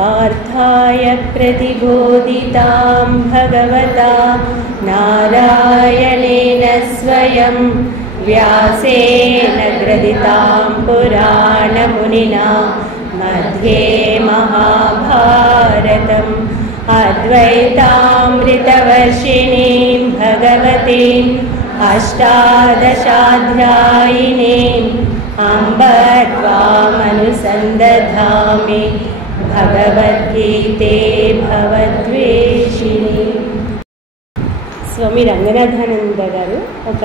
पार्थाय प्रतिबोधितां भगवता नारायणेन स्वयं व्यासेन ग्रथितां पुराणमुनिना मध्ये महाभारतम् अद्वैतामृतवर्षिणीं भगवतीं अष्टादशाध्यायिनीं अम्ब त्वामनुसन्दधामि भगवद्गीते भवद्वेषिणी. స్వామి రంగనాథానంద గారు ఒక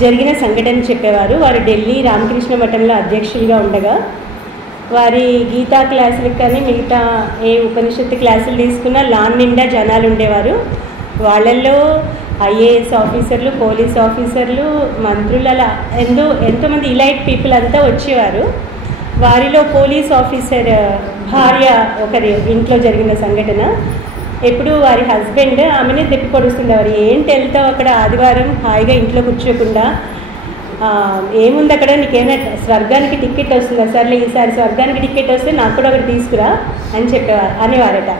జరిగిన సంఘటన చెప్పేవారు. వారు ఢిల్లీ రామకృష్ణ మఠంలో అధ్యక్షులుగా ఉండగా వారి గీతా క్లాసులకు కానీ మిగతా ఏ ఉపనిషత్తు క్లాసులు తీసుకున్నా లాన్ నిండా జనాలు ఉండేవారు. వాళ్ళల్లో ఐఏఎస్ ఆఫీసర్లు, పోలీస్ ఆఫీసర్లు, మంత్రులు, అలా ఎంతోమంది ఇలైట్ పీపుల్ అంతా వచ్చేవారు. వారిలో పోలీస్ ఆఫీసర్ భార్య ఒకరి ఇంట్లో జరిగిన సంఘటన. ఎప్పుడు వారి హస్బెండ్ ఆమెనే తిప్పి పొడుస్తుండేవారు. ఏంటి వెళ్తావు అక్కడ ఆదివారం హాయిగా ఇంట్లో కూర్చోకుండా, ఏముంది అక్కడ, నీకేమైనా స్వర్గానికి టికెట్ వస్తుందా, సర్లే ఈసారి స్వర్గానికి టికెట్ వస్తే నాకు కూడా ఒకటి తీసుకురా అని అనేవారట.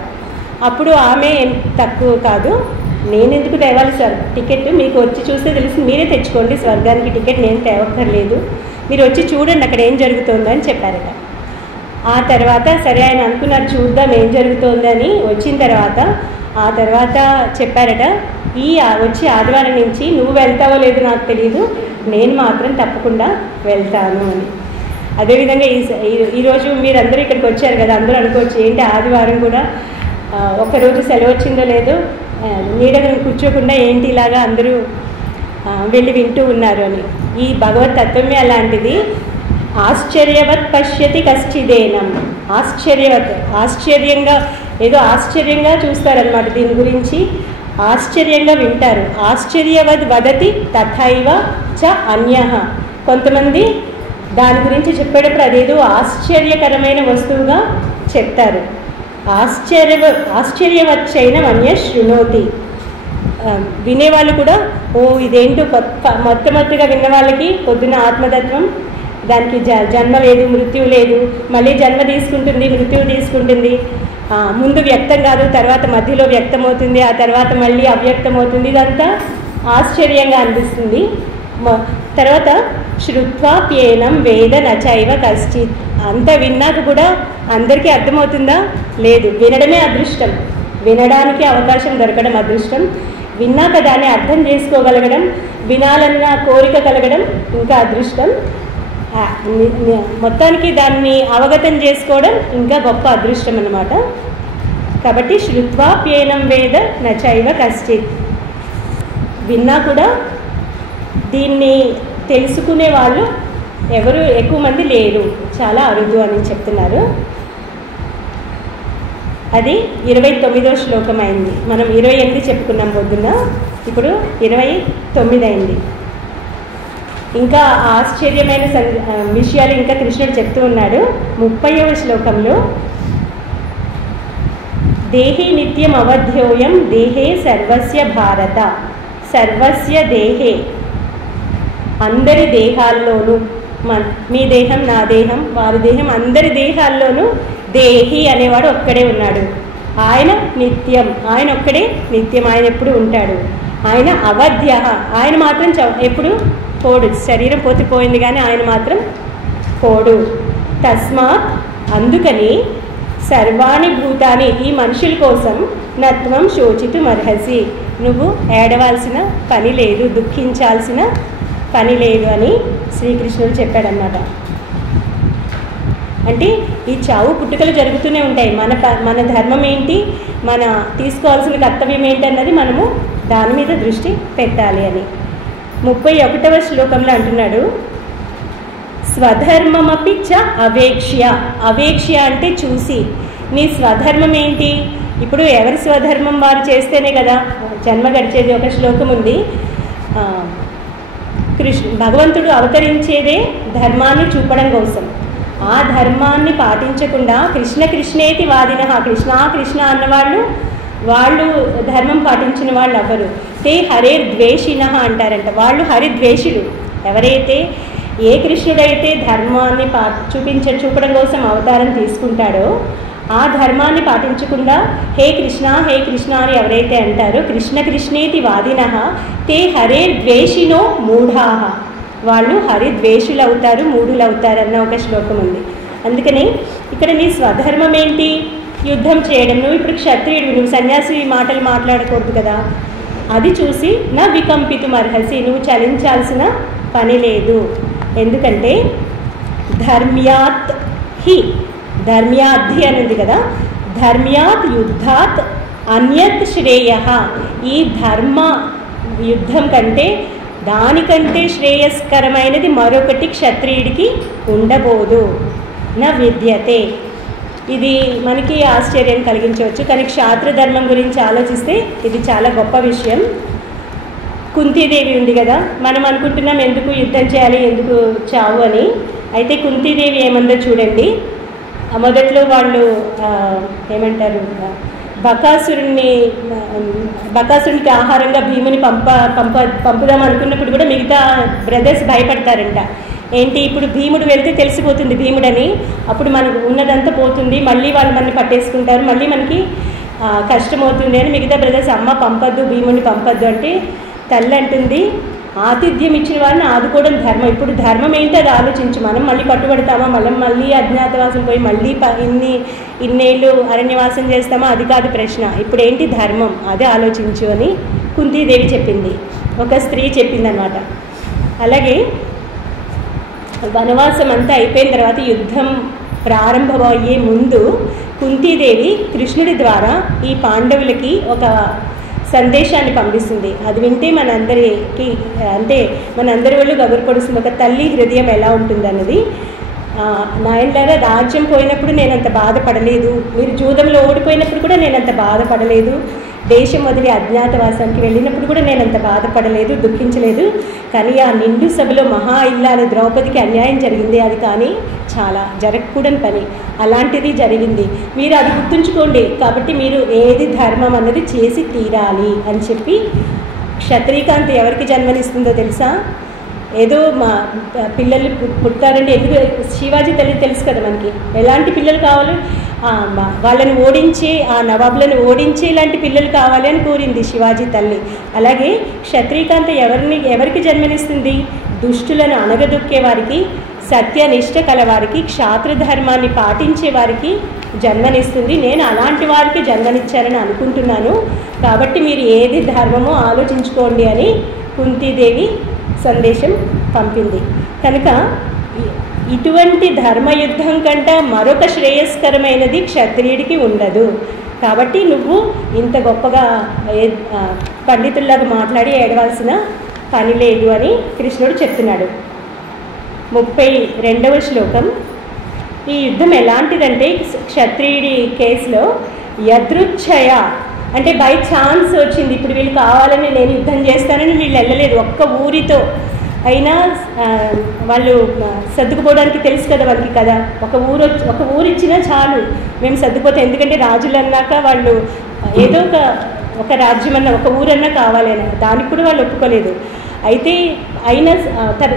అప్పుడు ఆమె తక్కువ కాదు, నేను ఎందుకు తేవాలి సార్ టికెట్, మీకు వచ్చి చూస్తే తెలిసి మీరే తెచ్చుకోండి స్వర్గానికి టికెట్, నేను తేవక్కర్లేదు, మీరు వచ్చి చూడండి అక్కడ ఏం జరుగుతుందని చెప్పారట. ఆ తర్వాత సరే ఆయన అనుకున్నారు చూద్దాం ఏం జరుగుతుందని. వచ్చిన తర్వాత చెప్పారట, వచ్చి ఆదివారం నుంచి నువ్వు వెళ్తావో లేదో నాకు తెలియదు, నేను మాత్రం తప్పకుండా వెళ్తాను అని. అదేవిధంగా ఈరోజు మీరందరూ ఇక్కడికి వచ్చారు కదా, అందరూ అనుకోవచ్చు ఏంటి ఆదివారం కూడా ఒక్కరోజు సెలవు వచ్చిందో లేదో నీడగా కూర్చోకుండా ఏంటి ఇలాగా అందరూ వెళ్ళి వింటూ ఉన్నారు అని. ఈ భగవత్ తత్వమే అలాంటిది. ఆశ్చర్యవత్ పశ్యతి కశ్చిదేనం. ఆశ్చర్యంగా ఏదో ఆశ్చర్యంగా చూస్తారనమాట, దీని గురించి ఆశ్చర్యంగా వింటారు. ఆశ్చర్యవద్ వదతి తథైవ చ అన్యః. కొంతమంది దాని గురించి చెప్పేటప్పుడు అదేదో ఆశ్చర్యకరమైన వస్తువుగా చెప్తారు. ఆశ్చర్యవచ్చైన అన్య శృణోతి. వినేవాళ్ళు కూడా ఇదేంటో మొట్టమొదటిగా విన్న వాళ్ళకి పొద్దున్న ఆత్మతత్వం, దానికి జన్మ లేదు, మృత్యువు లేదు, మళ్ళీ జన్మ తీసుకుంటుంది, మృత్యువు తీసుకుంటుంది, ముందు వ్యక్తం కాదు, తర్వాత మధ్యలో వ్యక్తమవుతుంది, ఆ తర్వాత మళ్ళీ అవ్యక్తమవుతుంది. ఇదంతా ఆశ్చర్యంగా అనిపిస్తుంది. తర్వాత శ్రుత్వాప్యేనం వేద నచైవ కశ్చిత్. అంతా విన్నాక కూడా అందరికీ అర్థమవుతుందా? లేదు. వినడమే అదృష్టం, వినడానికి అవకాశం దొరకడం అదృష్టం. విన్నాక దాన్ని అర్థం చేసుకోగలగడం, వినాలన్న కోరిక కలగడం ఇంకా అదృష్టం. మొత్తానికి దాన్ని అవగతం చేసుకోవడం ఇంకా గొప్ప అదృష్టం అన్నమాట. కాబట్టి శ్రుత్వాప్యేనం వేద నచైవ కశ్చిత్. విన్నా కూడా దీన్ని తెలుసుకునే వాళ్ళు ఎవరు ఎక్కువ మంది లేరు, చాలా అరుదు అని చెప్తున్నారు. అది 29వ శ్లోకం అయింది. మనం 28 చెప్పుకున్నాం పొద్దున్న, ఇప్పుడు 29 అయింది. ఇంకా ఆశ్చర్యమైన విషయాలు ఇంకా కృష్ణుడు చెప్తూ ఉన్నాడు. 30వ శ్లోకంలో దేహి నిత్యం అవధ్యోయం దేహే సర్వస్య భారత. సర్వస్య దేహే, అందరి దేహాల్లోనూ, మీ దేహం, నా దేహం, వారి దేహం, అందరి దేహాల్లోనూ దేహి అనేవాడు ఒక్కడే ఉన్నాడు. ఆయన నిత్యం, ఆయన ఒక్కడే నిత్యం, ఆయన ఎప్పుడు ఉంటాడు. ఆయన అవధ్య, ఆయన మాత్రం ఎప్పుడు పోడు, శరీరం పోతిపోయింది కానీ ఆయన మాత్రం పోడు. తస్మాత్, అందుకని సర్వాణి భూతాని, ఈ మనుషుల కోసం నత్వం శోచితుం అర్హసి, నువ్వు ఏడవాల్సిన పని లేదు, దుఃఖించాల్సిన పని లేదు అని శ్రీకృష్ణుడు చెప్పాడన్నమాట. అంటే ఈ చావు పుట్టుకలు జరుగుతూనే ఉంటాయి. మన ధర్మం ఏంటి, మన తీసుకోవాల్సిన కర్తవ్యం ఏంటి అన్నది మనము దాని మీద దృష్టి పెట్టాలి అని 31వ శ్లోకంలో అంటున్నాడు. స్వధర్మమపి చ అవేక్ష్య. అవేక్ష్య అంటే చూసి, నీ స్వధర్మం ఏంటి, ఇప్పుడు ఎవరి స్వధర్మం వారు చేస్తేనే కదా జన్మ గడిచేది. ఒక శ్లోకం ఉంది, భగవంతుడు అవతరించేదే ధర్మాన్ని చూపడం కోసం. ఆ ధర్మాన్ని పాటించకుండా కృష్ణ కృష్ణేతి వాదిన, కృష్ణ కృష్ణ అన్నవాళ్ళు వాళ్ళు ధర్మం పాటించిన వాళ్ళు ఎవరు? తే హరే ద్వేషిణ అంటారంట. వాళ్ళు హరిద్వేషులు. ఎవరైతే ఏ కృష్ణుడైతే ధర్మాన్ని చూపడం కోసం అవతారం తీసుకుంటాడో ఆ ధర్మాన్ని పాటించకుండా హే కృష్ణ అని ఎవరైతే అంటారో కృష్ణ కృష్ణేతి వాదినః తే హరే ద్వేషినో మూఢాః, వాళ్ళు హరిద్వేషులు అవుతారు, మూఢులు అవుతారు అన్న ఒక శ్లోకం ఉంది. అందుకని ఇక్కడ నీ స్వధర్మం ఏంటి? యుద్ధం చేయడం. నువ్వు ఇప్పుడు క్షత్రియుడు, నువ్వు సన్యాసి మాటలు మాట్లాడకూడదు కదా. అది చూసి నా వికంపితుం అర్హసి, నువ్వు చలించాల్సిన పని లేదు. ఎందుకంటే ధర్మ్యాత్ హి, ధర్మ్యాద్ధి అని ఉంది కదా, ధర్మ్యాత్ యుద్ధాత్ అన్యత్ శ్రేయః, ఈ ధర్మ యుద్ధం కంటే దానికంటే శ్రేయస్కరమైనది మరొకటి క్షత్రియుడికి ఉండబోదు. నా విద్యతే. ఇది మనకి ఆశ్చర్యం కలిగించవచ్చు, కానీ క్షాత్రధర్మం గురించి ఆలోచిస్తే ఇది చాలా గొప్ప విషయం. కుంతీదేవి ఉంది కదా, మనం అనుకుంటున్నాం ఎందుకు యుద్ధం చేయాలి, ఎందుకు చావు అని. అయితే కుంతీదేవి ఏమందో చూడండి. మొదట్లో వాళ్ళు ఏమంటారు, బకాసురునికి ఆహారంగా భీముని పంపుదాం అనుకున్నప్పుడు కూడా మిగతా బ్రదర్స్ భయపడతారంట. ఏంటి, ఇప్పుడు భీముడు వెళ్తే తెలిసిపోతుంది భీముడని, అప్పుడు మనకు ఉన్నదంతా పోతుంది, మళ్ళీ వాళ్ళు మనని పట్టేసుకుంటారు, మళ్ళీ మనకి కష్టమవుతుంది అని మిగతా బ్రదర్స్ అమ్మ పంపద్దు, భీముడిని పంపద్దు అంటే తల్లి అంటుంది ఆతిథ్యం ఇచ్చిన వారిని ఆదుకోవడం ధర్మం. ఇప్పుడు ధర్మం ఏంటి అది ఆలోచించు. మనం మళ్ళీ పట్టుబడతామా, మళ్ళీ అజ్ఞాతవాసం పోయి మళ్ళీ ఇన్నేళ్ళు అరణ్యవాసం చేస్తామా, అది కాదు ప్రశ్న. ఇప్పుడు ఏంటి ధర్మం, అదే ఆలోచించు అని కుంతీదేవి చెప్పింది, ఒక స్త్రీ చెప్పిందనమాట. అలాగే వనవాసం అంతా అయిపోయిన తర్వాత యుద్ధం ప్రారంభమయ్యే ముందు కుంతీదేవి కృష్ణుడి ద్వారా ఈ పాండవులకి ఒక సందేశాన్ని పంపిస్తుంది. అది వింటే మనందరికి అంటే మనందరి వాళ్ళు గగురుపడుస్తుంది, ఒక తల్లి హృదయం ఎలా ఉంటుంది అన్నది. నాయనలారా, రాజ్యం పోయినప్పుడు నేనంత బాధపడలేదు, మీరు జూదంలో ఓడిపోయినప్పుడు కూడా నేనంత బాధపడలేదు, దేశం వదిలి అజ్ఞాతవాసానికి వెళ్ళినప్పుడు కూడా నేనంత బాధపడలేదు, దుఃఖించలేదు. కానీ ఆ నిండు సభలో మహా ఇల్లాలి ద్రౌపదికి అన్యాయం జరిగింది, అది కానీ చాలా జరగకూడని పని, అలాంటిది జరిగింది. మీరు అది గుర్తుంచుకోండి, కాబట్టి మీరు ఏది ధర్మం అన్నది చేసి తీరాలి అని చెప్పి. క్షత్రియకాంతి ఎవరికి జన్మనిస్తుందో తెలుసా? ఏదో మా పిల్లలు పుట్టారంటే ఎందుకు, శివాజీ తల్లి తెలుసు కదా మనకి, ఎలాంటి పిల్లలు కావాలి, వాళ్ళని ఓడించి ఆ నవాబులను ఓడించి ఇలాంటి పిల్లలు కావాలి అని కోరింది శివాజీ తల్లి. అలాగే క్షత్రియకాంత ఎవరికి జన్మనిస్తుంది? దుష్టులను అణగదొక్కే వారికి, సత్యనిష్ట కలవారికి, క్షాత్రధర్మాన్ని పాటించే వారికి జన్మనిస్తుంది. నేను అలాంటి వారికి జన్మనిచ్చారని అనుకుంటున్నాను, కాబట్టి మీరు ఏది ధర్మమో ఆలోచించుకోండి అని కుంతీదేవి సందేశం పంపింది. కనుక ఇటువంటి ధర్మయుద్ధం కంటే మరొక శ్రేయస్కరమైనది క్షత్రియుడికి ఉండదు. కాబట్టి నువ్వు ఇంత గొప్పగా పండితుల్లాగా మాట్లాడి ఏడవలసిన పని లేదు అని కృష్ణుడు చెప్తున్నాడు. 32వ శ్లోకం. ఈ యుద్ధం ఎలాంటిదంటే క్షత్రియుడి కేసులో యదృచ్ఛయ అంటే బై ఛాన్స్ వచ్చింది. ఇప్పుడు వీళ్ళు కావాలని నేను యుద్ధం చేస్తానని వీళ్ళు వెళ్ళలేదు, ఒక్క ఊరితో అయినా వాళ్ళు సర్దుకుపోవడానికి తెలుసు కదా వాళ్ళకి కదా, ఒక ఊరు ఇచ్చినా చాలు మేము సర్దుకుపోతాం. ఎందుకంటే రాజులు అన్నాక వాళ్ళు ఏదో ఒక రాజ్యం అన్న ఒక ఊరన్నా కావాలన్నా, దానికి కూడా వాళ్ళు ఒప్పుకోలేదు. అయితే అయినా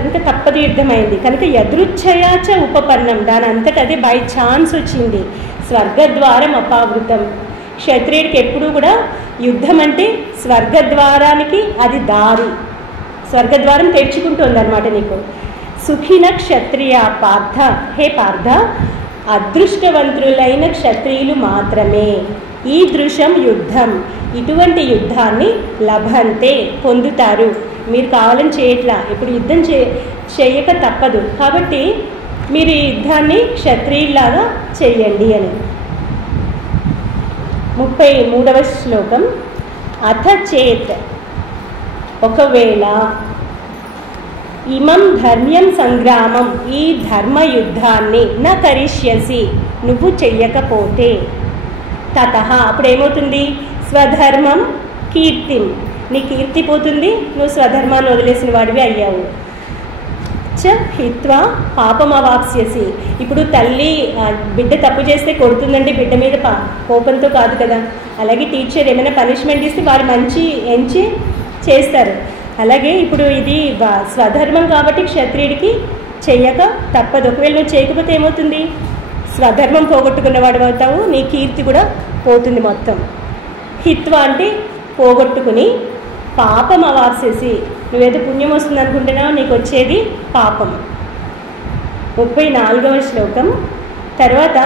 ఇంకా తప్పదు యుద్ధం అయింది కనుక యదృచ్ఛయాచ ఉపపన్నం, దాని అంతటా అదే బై ఛాన్స్ వచ్చింది. స్వర్గద్వారం అపావృతం. క్షత్రియుడికి ఎప్పుడూ కూడా యుద్ధం అంటే స్వర్గద్వారానికి అది దారి, స్వర్గద్వారం తెరుచుకుంటుంది అన్నమాట నీకు. సుఖిన క్షత్రియ పార్థ, హే పార్థ, అదృష్టవంతులైన క్షత్రియులు మాత్రమే ఈ దృశం యుద్ధం, ఇటువంటి యుద్ధాన్ని లభంతే పొందుతారు. మీరు కావాలని చేయట్లా, ఇప్పుడు యుద్ధం చేయక తప్పదు, కాబట్టి మీరు ఈ యుద్ధాన్ని క్షత్రియుల్లాగా చెయ్యండి అని. 33వ శ్లోకం. అథ చేత్, ఒకవేళ ఇమం ధర్మ్యం సంగ్రామం, ఈ ధర్మయుద్ధాన్ని న కరిష్యసి, నువ్వు చెయ్యకపోతే, తతః అప్పుడేమవుతుంది, స్వధర్మం కీర్తిం, నీ కీర్తి పోతుంది, నువ్వు స్వధర్మాన్ని వదిలేసిన వాడివి అయ్యావు. చ హిత్వా పాపమవాప్స్యసి, ఇప్పుడు తల్లి బిడ్డ తప్పు చేస్తే కొడుతుందంటే బిడ్డ మీద కోపంతో కాదు కదా, అలాగే టీచర్ ఏమైనా పనిష్మెంట్ ఇస్తే వారు మంచి ఎంచి చేస్తారు. అలాగే ఇప్పుడు ఇది స్వధర్మం కాబట్టి క్షత్రియుడికి చెయ్యక తప్పదు. ఒకవేళ నువ్వు చేయకపోతే ఏమవుతుంది, స్వధర్మం పోగొట్టుకున్నవాడు అవుతావు, నీ కీర్తి కూడా పోతుంది మొత్తం. హిత్వ అంటే పోగొట్టుకుని, పాపం అవార్చేసి, నువ్వేదో పుణ్యం వస్తుంది అనుకుంటున్నావు, నీకు వచ్చేది పాపం. 34వ శ్లోకం. తర్వాత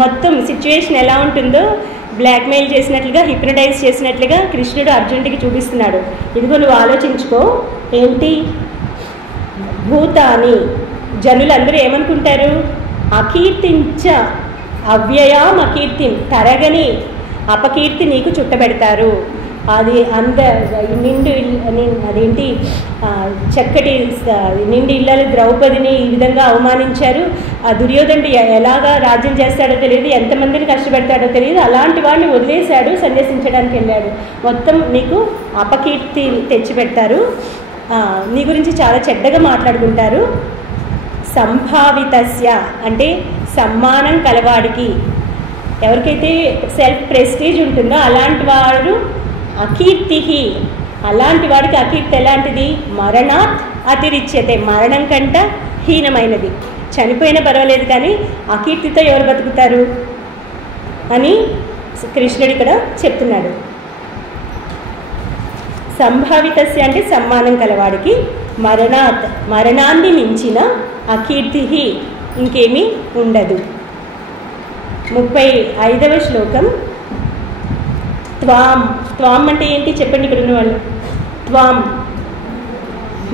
మొత్తం సిచ్యువేషన్ ఎలా ఉంటుందో బ్లాక్మెయిల్ చేసినట్లుగా, హిప్నటైజ్ చేసినట్లుగా కృష్ణుడు అర్జునుడికి చూపిస్తున్నాడు. ఇదిగో నువ్వు ఆలోచించుకో, ఏంటి భూతాని, జనులందరూ ఏమనుకుంటారు, అకీర్తించ అవ్యయాం అకీర్తిం, తరగని అపకీర్తి నీకు చుట్టబెడతారు. అది నిండు అదేంటి చక్కటి నిండు ఇళ్ళలు ద్రౌపదిని ఈ విధంగా అవమానించారు. ఆ దుర్యోధనుడు ఎలాగా రాజ్యం చేస్తాడో తెలియదు, ఎంతమందిని కష్టపెడతాడో తెలియదు, అలాంటి వాడిని వదిలేశాడు, సన్యసించడానికి వెళ్ళాడు. మొత్తం నీకు అపకీర్తి తెచ్చిపెడతారు, నీ గురించి చాలా చెడ్డగా మాట్లాడుకుంటారు. సంభావితస్య అంటే సమ్మానం కలవాడికి, ఎవరికైతే సెల్ఫ్ ప్రెస్టీజ్ ఉంటుందో అలాంటి వాడు అకీర్తి, అలాంటి వాడికి అకీర్తి ఎలాంటిది, మరణాత్ అతిరిచ్యతే, మరణం కంట హీనమైనది. చనిపోయినా పర్వాలేదు కానీ అకీర్తితో ఎవరు బతుకుతారు అని కృష్ణుడు ఇక్కడ చెప్తున్నాడు. సంభావితస్య అంటే సమ్మానం కలవాడికి, మరణాత్ మరణాన్ని మించిన అకీర్తి ఇంకేమీ ఉండదు. 35వ శ్లోకం. త్వాం, త్వాం అంటే ఏంటి చెప్పండి ఇక్కడ ఉన్న వాళ్ళు. త్వాం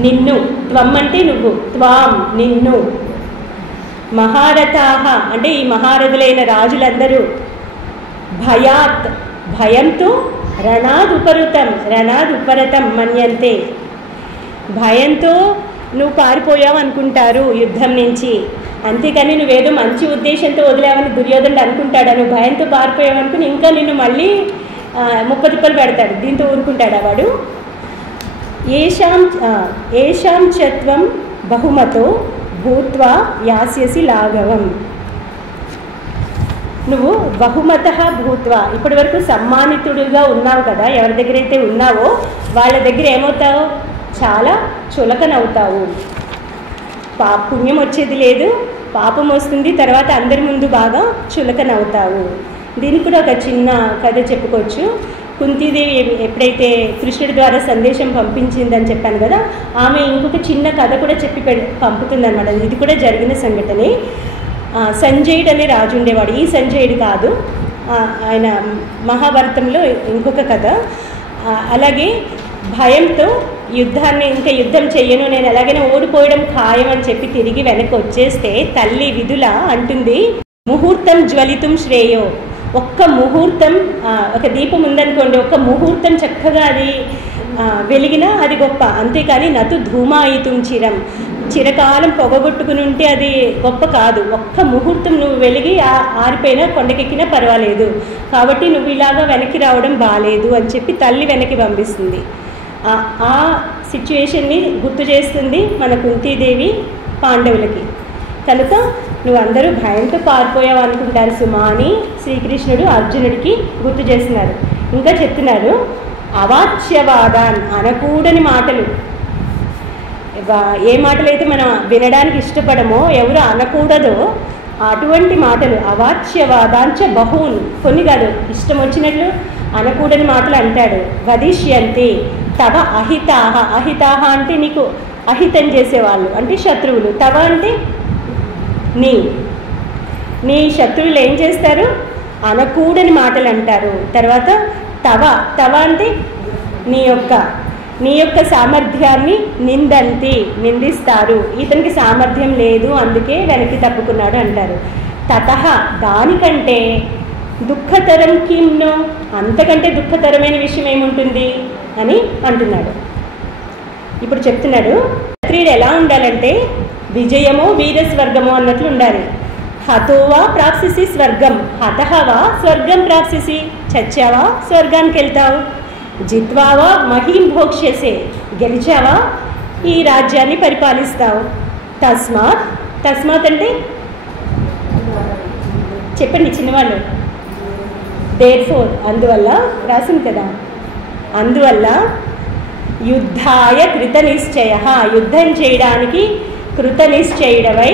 నిన్ను, త్వం అంటే నువ్వు, త్వాం నిన్ను, మహారథాహ అంటే ఈ మహారథులైన రాజులందరూ, భయాత్ భయంతో, రణాదుపరతం మన్యంతే, భయంతో నువ్వు పారిపోయావు అనుకుంటారు యుద్ధం నుంచి, అంతేకాని నువ్వేదో మంచి ఉద్దేశంతో వదిలేవని దుర్యోధనుడు అనుకుంటాడు. నువ్వు భయంతో పారిపోయావు అనుకుని ఇంకా నిన్ను మళ్ళీ ముప్పతిప్పలు పెడతాడు, దీంతో ఊరుకుంటాడా వాడు. ఏషాం చత్వం బహుమతో భూత్వా యాస్యసి లాఘవం, నువ్వు బహుమత భూత్వా ఇప్పటి వరకు సమ్మానితుడిగా ఉన్నావు కదా, ఎవరి దగ్గర అయితే ఉన్నావో వాళ్ళ దగ్గర ఏమవుతావు, చాలా చులకనవుతావు. పుణ్యం వచ్చేది లేదు, పాపం వస్తుంది, తర్వాత అందరి ముందు బాగా చులకనవుతావు. దీనికి కూడా ఒక చిన్న కథ చెప్పుకోవచ్చు. కుంతీదేవి ఎప్పుడైతే కృష్ణుడి ద్వారా సందేశం పంపించిందని చెప్పాను కదా, ఆమె ఇంకొక చిన్న కథ కూడా చెప్పి పంపుతుందన్నమాట. ఇది కూడా జరిగిన సంఘటనే. సంజయుడు అనే రాజు ఉండేవాడు, ఈ సంజయుడు కాదు, ఆయన మహాభారతంలో ఇంకొక కథ. అలాగే భయంతో ఇంకా యుద్ధం చెయ్యను, నేను ఎలాగైనా ఓడిపోయడం ఖాయం అని చెప్పి తిరిగి వెనక్కి వచ్చేస్తే తల్లి విదుల అంటుంది, ముహూర్తం జ్వలితం శ్రేయో, ఒక్క ముహూర్తం, ఒక దీపం ఉందనుకోండి, ఒక్క ముహూర్తం చక్కగా అది వెలిగినా అది గొప్ప, అంతేకాని నతు ధూమాయితం చిరకాలం పొగగొట్టుకుని ఉంటే అది గొప్ప కాదు. ఒక్క ముహూర్తం నువ్వు వెలిగి ఆరిపోయినా కొండకెక్కినా పర్వాలేదు, కాబట్టి నువ్వు ఇలాగా వెనక్కి రావడం బాగాలేదు అని చెప్పి తల్లి వెనక్కి పంపిస్తుంది. ఆ సిచ్యువేషన్ని గుర్తు చేస్తుంది మన కుంతీదేవి పాండవులకి. కనుక నువ్వు అందరూ భయంతో పారిపోయావు అనుకుంటారు సుమా అని శ్రీకృష్ణుడు అర్జునుడికి గుర్తు చేస్తున్నారు. ఇంకా చెప్తున్నారు, అవాచ్యవాదాన్ అనకూడని మాటలు, ఏ మాటలైతే మనం వినడానికి ఇష్టపడమో, ఎవరు అనకూడదో అటువంటి మాటలు, అవాచ్యవాదాంచ బహూన్, కొన్ని కాదు, ఇష్టం వచ్చినట్లు అనకూడని మాటలు అంటాడు. వదిష్యంతే తవ అహితాహ, అహితాహ అంటే నీకు అహితం చేసేవాళ్ళు అంటే శత్రువులు, తవ అంటే నీ శత్రువులు ఏం చేస్తారు, అనకూడని మాటలు అంటారు. తర్వాత తవ అంటే నీ యొక్క సామర్థ్యాన్ని నిందిస్తారు, ఇతనికి సామర్థ్యం లేదు అందుకే వెనక్కి తప్పుకున్నాడు అంటారు. తతః దానికంటే దుఃఖతరం కిమ్నో, అంతకంటే దుఃఖతరమైన విషయం ఏముంటుంది అని అంటున్నాడు. ఇప్పుడు చెప్తున్నాడు, క్షత్రియుడు ఎలా ఉండాలంటే విజయమో వీరస్వర్గమో అన్నట్లు ఉండాలి. హతోవా ప్రాప్సిసి స్వర్గం, హతహవా స్వర్గం ప్రాప్సిసి, చచ్చావా స్వర్గానికి వెళ్తావు, జిత్వావా మహీం భోక్ష్యసే, గెలిచావా ఈ రాజ్యాన్ని పరిపాలిస్తావు. తస్మాత్ అంటే చెప్పండి చిన్నవాళ్ళు, దేర్ఫోర్ అందువల్ల రాసింది కదా, అందువల్ల యుద్ధాయ కృతనిశ్చయ, యుద్ధం చేయడానికి కృతనిశ్చయుడవై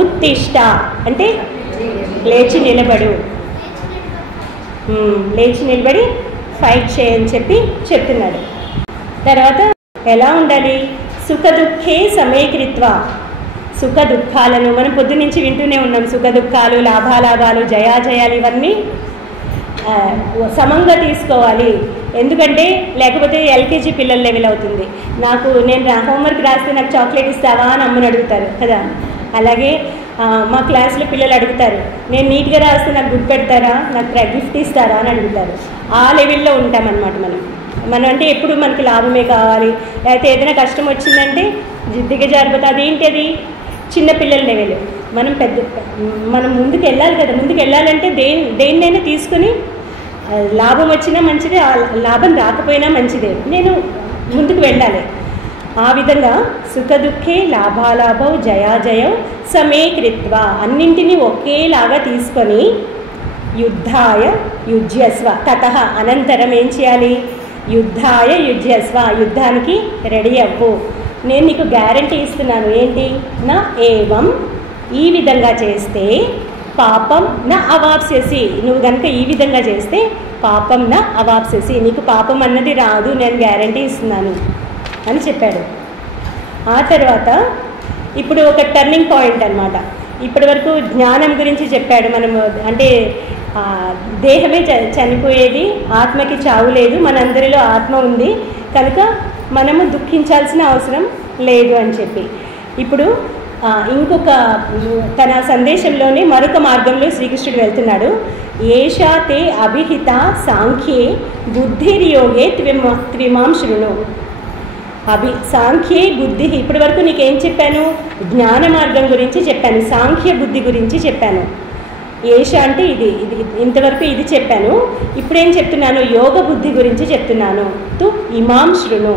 ఉత్తిష్ట అంటే లేచి నిలబడు, లేచి నిలబడి ఫైట్ చేయని చెప్పి చెప్తున్నాడు. తర్వాత ఎలా ఉండాలి? సుఖ దుఃఖే సమీకృత్వ, సుఖ దుఃఖాలను మనం పొద్దు నుంచి వింటూనే ఉన్నాం. సుఖ దుఃఖాలు, లాభాలాభాలు, జయాజయాలు ఇవన్నీ సమంగా తీసుకోవాలి. ఎందుకంటే లేకపోతే ఎల్కేజీ పిల్లల లెవెల్ అవుతుంది. నేను హోంవర్క్ రాస్తే నాకు చాక్లెట్ ఇస్తావా అని అమ్మని అడుగుతారు కదా. అలాగే మా క్లాస్లో పిల్లలు అడుగుతారు, నేను నీట్గా రాస్తే నాకు గుడ్ పెడతారా, నాకు గిఫ్ట్ ఇస్తారా అని అడుగుతారు. ఆ లెవెల్లో ఉంటామన్నమాట మనం అంటే ఎప్పుడు మనకి లాభమే కావాలి. లేకపోతే ఏదైనా కష్టం వచ్చిందంటే దిగజారిపోతే అదేంటి, అది చిన్నపిల్లల లెవెల్. మనం ముందుకు వెళ్ళాలి కదా. ముందుకు వెళ్ళాలంటే దేన్నైనా తీసుకుని లాభం వచ్చినా మంచిదే, లాభం రాకపోయినా మంచిదే, నేను ముందుకు వెళ్ళాలి. ఆ విధంగా సుఖ దుఃఖే లాభాలాభం జయాజయం సమీకృత్వ, అన్నింటినీ ఒకేలాగా తీసుకొని యుద్ధాయ యుజ్యస్వ, తతః అనంతరం ఏం చేయాలి? యుద్ధాయ యుజ్యస్వ, యుద్ధానికి రెడీ అవ్వు. నేను నీకు గ్యారంటీ ఇస్తున్నాను. ఏంటి? నా ఏవం, ఈ విధంగా చేస్తే పాపం నా అవాప్స్యసి, నువ్వు కనుక ఈ విధంగా చేస్తే పాపం నా అవాప్స్యసి, నీకు పాపం అన్నది రాదు, నేను గ్యారంటీ ఇస్తున్నాను అని చెప్పాడు. ఆ తర్వాత ఇప్పుడు ఒక టర్నింగ్ పాయింట్ అన్నమాట. ఇప్పటి వరకు జ్ఞానం గురించి చెప్పాడు. మనము అంటే దేహమే చనిపోయేది, ఆత్మకి చావు లేదు, మనందరిలో ఆత్మ ఉంది కనుక మనము దుఃఖించాల్సిన అవసరం లేదు అని చెప్పి, ఇప్పుడు ఇంకొక తన సందేశంలోనే మరొక మార్గంలో శ్రీకృష్ణుడు వెళ్తున్నాడు. ఏషా తే అభిహిత సాంఖ్యే బుద్ధిర్యోగే త్విమాం శృణు. సాంఖ్యే బుద్ధి, ఇప్పటి వరకు నీకేం చెప్పాను? జ్ఞాన మార్గం గురించి చెప్పాను, సాంఖ్య బుద్ధి గురించి చెప్పాను. ఏష అంటే ఇది ఇంతవరకు ఇది చెప్పాను. ఇప్పుడేం చెప్తున్నాను? యోగ బుద్ధి గురించి చెప్తున్నాను. తు ఇమాం శృణు,